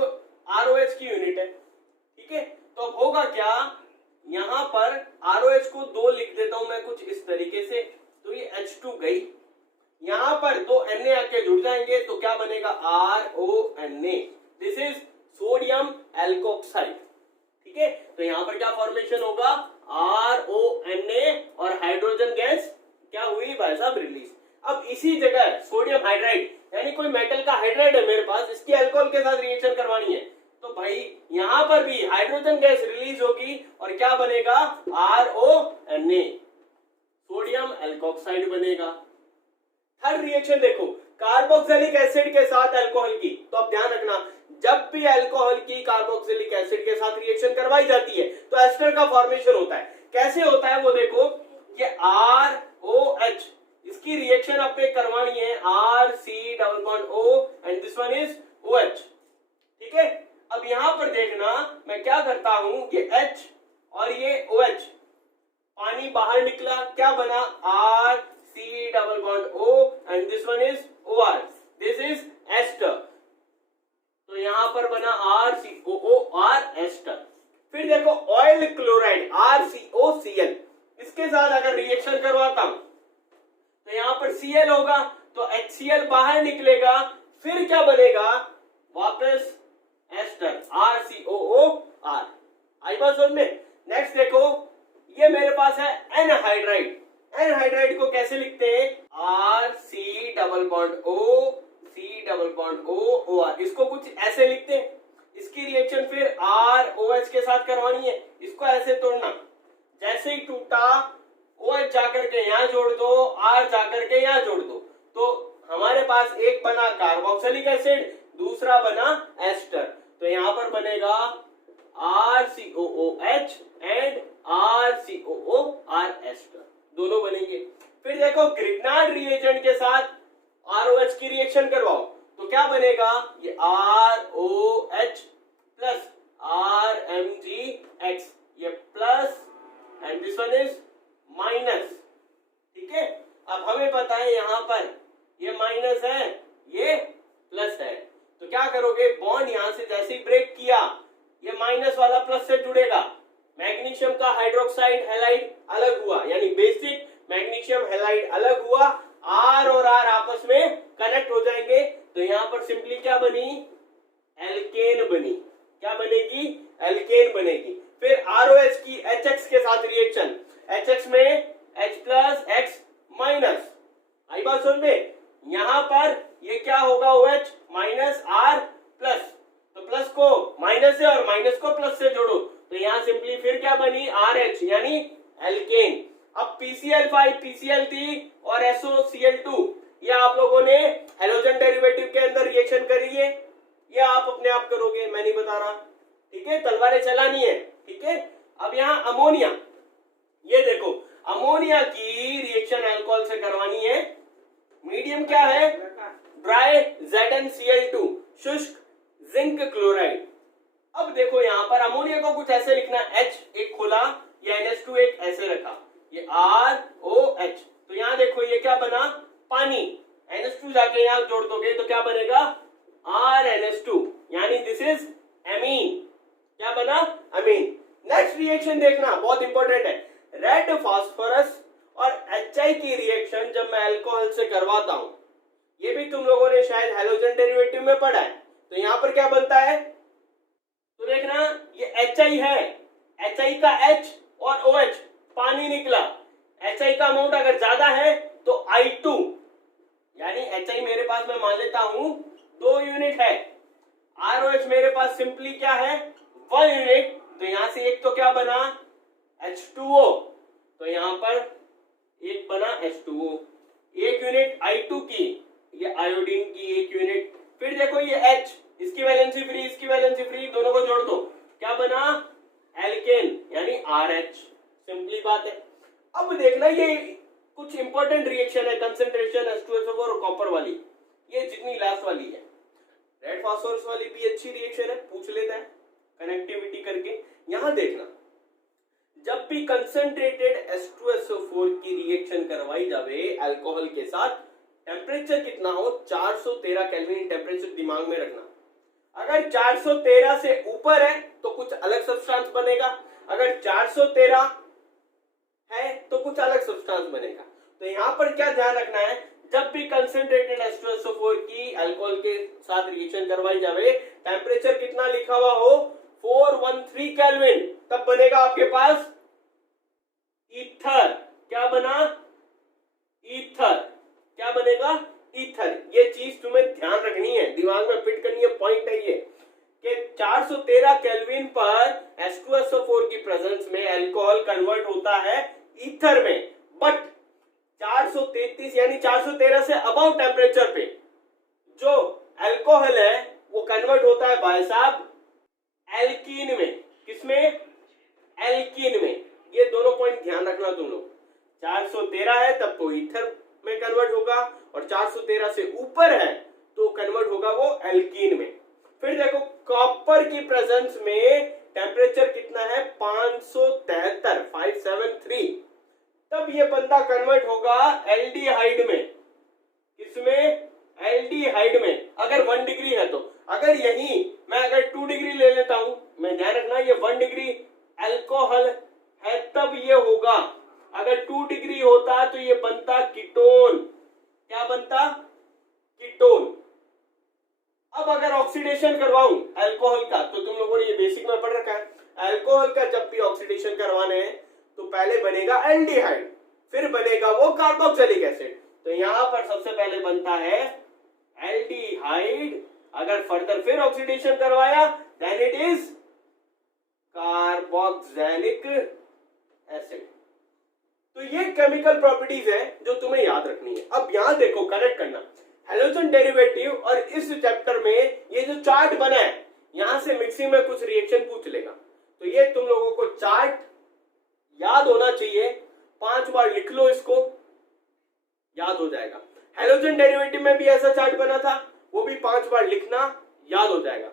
ROH की यूनिट है, ठीक है। तो अब होगा क्या, यहां पर ROH को 2 लिख देता हूं मैं कुछ इस तरीके से, तो ये H2 गई, यहां पर 2 Na आके जुड़ जाएंगे तो क्या बनेगा, RONA, this is sodium alkoxide, ठीक है। तो यहां पर क्या फॉर्मेशन होगा, RONA और हाइड्रोजन गैस क्या हुई भाई साहब, रिलीज। अब इसी जगह सोडियम हाइड्राइड, यानी कोई मेटल का हाइड्राइड है मेरे पास, इसकी अल्कोहल के साथ रिएक्शन करवानी है, तो भाई यहां पर भी हाइड्रोजन गैस रिलीज होगी और क्या बनेगा, RONA, सोडियम एल्कोक्साइड बनेगा। हर रिएक्शन देखो, कार्बोक्सिलिक एसिड के साथ अल्कोहल की, तो अब ध्यान रखना, जब भी अल्कोहल की कार्बोक्सिलिक एसिड के साथ रिएक्शन करवाई जाती है तो एस्टर का फॉर्मेशन होता है। कैसे होता है वो देखो, ये ROH, इसकी रिएक्शन आपको करवानी है RC+O and this one is OH, ठीक है। अब यहां पर देखना मैं क्या करता हूं, ये H और ये OH, पानी बाहर निकला, क्या बना, RC+O and this one is OR, this is ester, तो यहां पर बना RCOOR एस्टर। फिर देखो ऑयल क्लोराइड RCOCl, इसके साथ अगर रिएक्शन करवाता हूं तो यहां पर Cl होगा तो HCl बाहर निकलेगा, फिर क्या बनेगा, वापस एस्टर RCOOR, आई बात समझ में। नेक्स्ट देखो, ये मेरे पास है एनहाइड्राइड, एनहाइड्राइड को कैसे लिखते हैं, RC+O इसको कुछ ऐसे लिखते हैं। इसकी रिएक्शन फिर ROH के साथ करवानी है, इसको ऐसे तोड़ना, जैसे ही टूटा OH जाकर के यहाँ जोड़ दो, R जाकर के यहाँ जोड़ दो, तो हमारे पास एक बना कार्बोक्सिलिक एसिड, दूसरा बना एस्टर, तो यहाँ पर बनेगा RCOOH एंड RCOOR एस्टर, दोनों बनेंगे। फिर देखो ग्रिग्नार्ड रिएजेंट के साथ ROH की रिएक्शन करवाओ तो क्या बनेगा, ये ROH प्लस RMgX, ये plus and this one is minus, ठीक है। अब हमें पता है यहां पर ये माइनस है, ये प्लस है, तो क्या करोगे, बॉन्ड यहां से जैसे ही ब्रेक किया, ये माइनस वाला प्लस से जुड़ेगा। मैग्नीशियम का हाइड्रोक्साइड हैलाइड अलग हुआ, यानी बेसिक मैग्नीशियम हैलाइड अलग हुआ, आर और आर आपस में कनेक्ट हो जाएंगे, तो यहां पर सिंपली क्या बनी, एल्केन बनी। क्या बनेगी, एल्केन बनेगी। फिर आरओएच की HX के साथ रिएक्शन, HX में H प्लस एक्स माइनस, आई बात समझ में। यहां पर ये क्या होगा, OH माइनस आर प्लस, तो प्लस को माइनस से और माइनस को प्लस से जोड़ो, तो यहां सिंपली फिर क्या बनी, RH यानी एल्केन। अब PCl5 PCl3 और SOCl2 ये आप लोगों ने हेलोजन डेरिवेटिव के अंदर रिएक्शन करी है, ये आप अपने आप करोगे, मैं नहीं बता रहा, ठीक है, तलवारें चलानी है, ठीक है। अब यहाँ अमोनिया, ये देखो अमोनिया की रिएक्शन अल्कोहल से करवानी है, मीडियम क्या है, ड्राई ZnCl2 शुष्क जिंक क्लोराइड। अब देखो यहां पर अमोनिया को कुछ ऐसे लिखना, H एक खुला, ये NH2 एक ऐसे रखा, ये ROH, तो यहां देखो ये क्या बना, पानी, NH2 जाके यहां जोड़ दोगे तो क्या बनेगा, RNH2, यानी दिस इज एमीन। क्या बना, अमीन। नेक्स्ट रिएक्शन देखना बहुत इंपॉर्टेंट है, रेड फास्फोरस और HI की रिएक्शन जब मैं अल्कोहल से करवाता हूं, ये भी तुम लोगों ने शायद हेलोजन डेरिवेटिव में पढ़ा है, तो यहां पर क्या बनता है, तो देखना ये HI है, HI का H और OH पानी निकला, HI का अमाउंट अगर ज्यादा है तो I2, यानी HI मेरे पास मैं मान लेता हूं 2 यूनिट है, ROH मेरे पास सिंपली क्या है 1 यूनिट, तो यहां से एक तो क्या बना H2O, तो यहां पर एक बना H2O, 1 यूनिट I2 की, ये आयोडीन की 1 यूनिट, फिर देखो ये H, इसकी वैलेंसी फ्री, इसकी वैलेंसी फ्री, दोनों को जोड़ दो, क्या बना एल्केन यानी RH, सिंपली बात है। अब देखना ये कुछ इंपॉर्टेंट रिएक्शन है, कंसंट्रेशन H2SO4 और कॉपर वाली, ये जितनी लास्ट वाली है, रेड फास्फोरस वाली भी अच्छी रिएक्शन है, पूछ लेता है कनेक्टिविटी करके। यहां देखना जब भी कंसंट्रेटेड H2SO4 की रिएक्शन करवाई जावे अल्कोहल के साथ, टेम्परेचर कितना हो, 413 केल्विन टेम्परेचर दिमाग में रखना। अगर 413 से ऊपर है तो कुछ अलग सब्सटेंस बनेगा, अगर 413 है तो कुछ अलग सब्सटेंस बनेगा। तो यहां पर क्या ध्यान रखना है, जब भी कंसंट्रेटेड H2SO4 की अल्कोहल के साथ रिएक्शन करवाई जावे, टेम्परेचर कितना लिखा हुआ हो 413 केल्विन, तब बनेगा आपके पास ईथर। क्या बना, ईथर, क्या बनेगा ईथर। ये चीज तुम्हें ध्यान रखनी है, दिमाग में फिट करनी है, पॉइंट है ये कि 413 केल्विन पर H2SO4 की प्रेजेंस में अल्कोहल कन्वर्ट होता है ईथर में, बट 433 यानी 413 से अबव टेम्परेचर पे जो अल्कोहल है वो कन्वर्ट होता है भाई साहब एल्कीन में। किसमें, एल्कीन में। ये दोनों पॉइंट ध्यान रखना तुम लोग, 413 है तब तो ईथर में कन्वर्ट होगा, और 413 से ऊपर है तो कन्वर्ट होगा वो एल्कीन में। फिर देखो कॉपर की प्रेजेंस में टेम्परेचर कितना है 573, 573, तब ये बंदा कन्वर्ट होगा एल्डिहाइड में। किसमें, एल्डिहाइड में, अगर 1 डिग्री है तो। अगर यही मैं अगर 2 डिग्री ले लेता हूं, मैं ध्यान रखना ये 1 डिग्री अल्कोहल है तब ये होगा, अगर 2 डिग्री होता तो ये बनता कीटोन। क्या बनता, कीटोन। अब अगर ऑक्सीडेशन करवाऊं अल्कोहल का, तो तुम लोगों ने ये बेसिक में पढ़ रखा है, अल्कोहल का जब भी ऑक्सीडेशन करवाने हैं तो पहले बनेगा एल्डिहाइड, फिर बनेगा वो कार्बोक्सिलिक एसिड। तो यहां पर सबसे पहले बनता है एल्डिहाइड, अगर फर्दर फिर ऑक्सीडेशन करवाया then it is carboxylic acid. तो ये केमिकल प्रॉपर्टीज है जो तुम्हें याद रखनी है। अब यहां देखो, करेक्ट करना, हेलोजन डेरिवेटिव और इस चैप्टर में ये जो चार्ट बना है, यहां से मिक्सिंग में कुछ रिएक्शन पूछ लेगा, तो ये तुम लोगों को चार्ट याद होना चाहिए, 5 बार लिख लो, इसको याद हो जाएगा। हेलोजन डेरिवेटिव में भी ऐसा चार्ट बना था, वो भी 5 बार लिखना, याद हो जाएगा।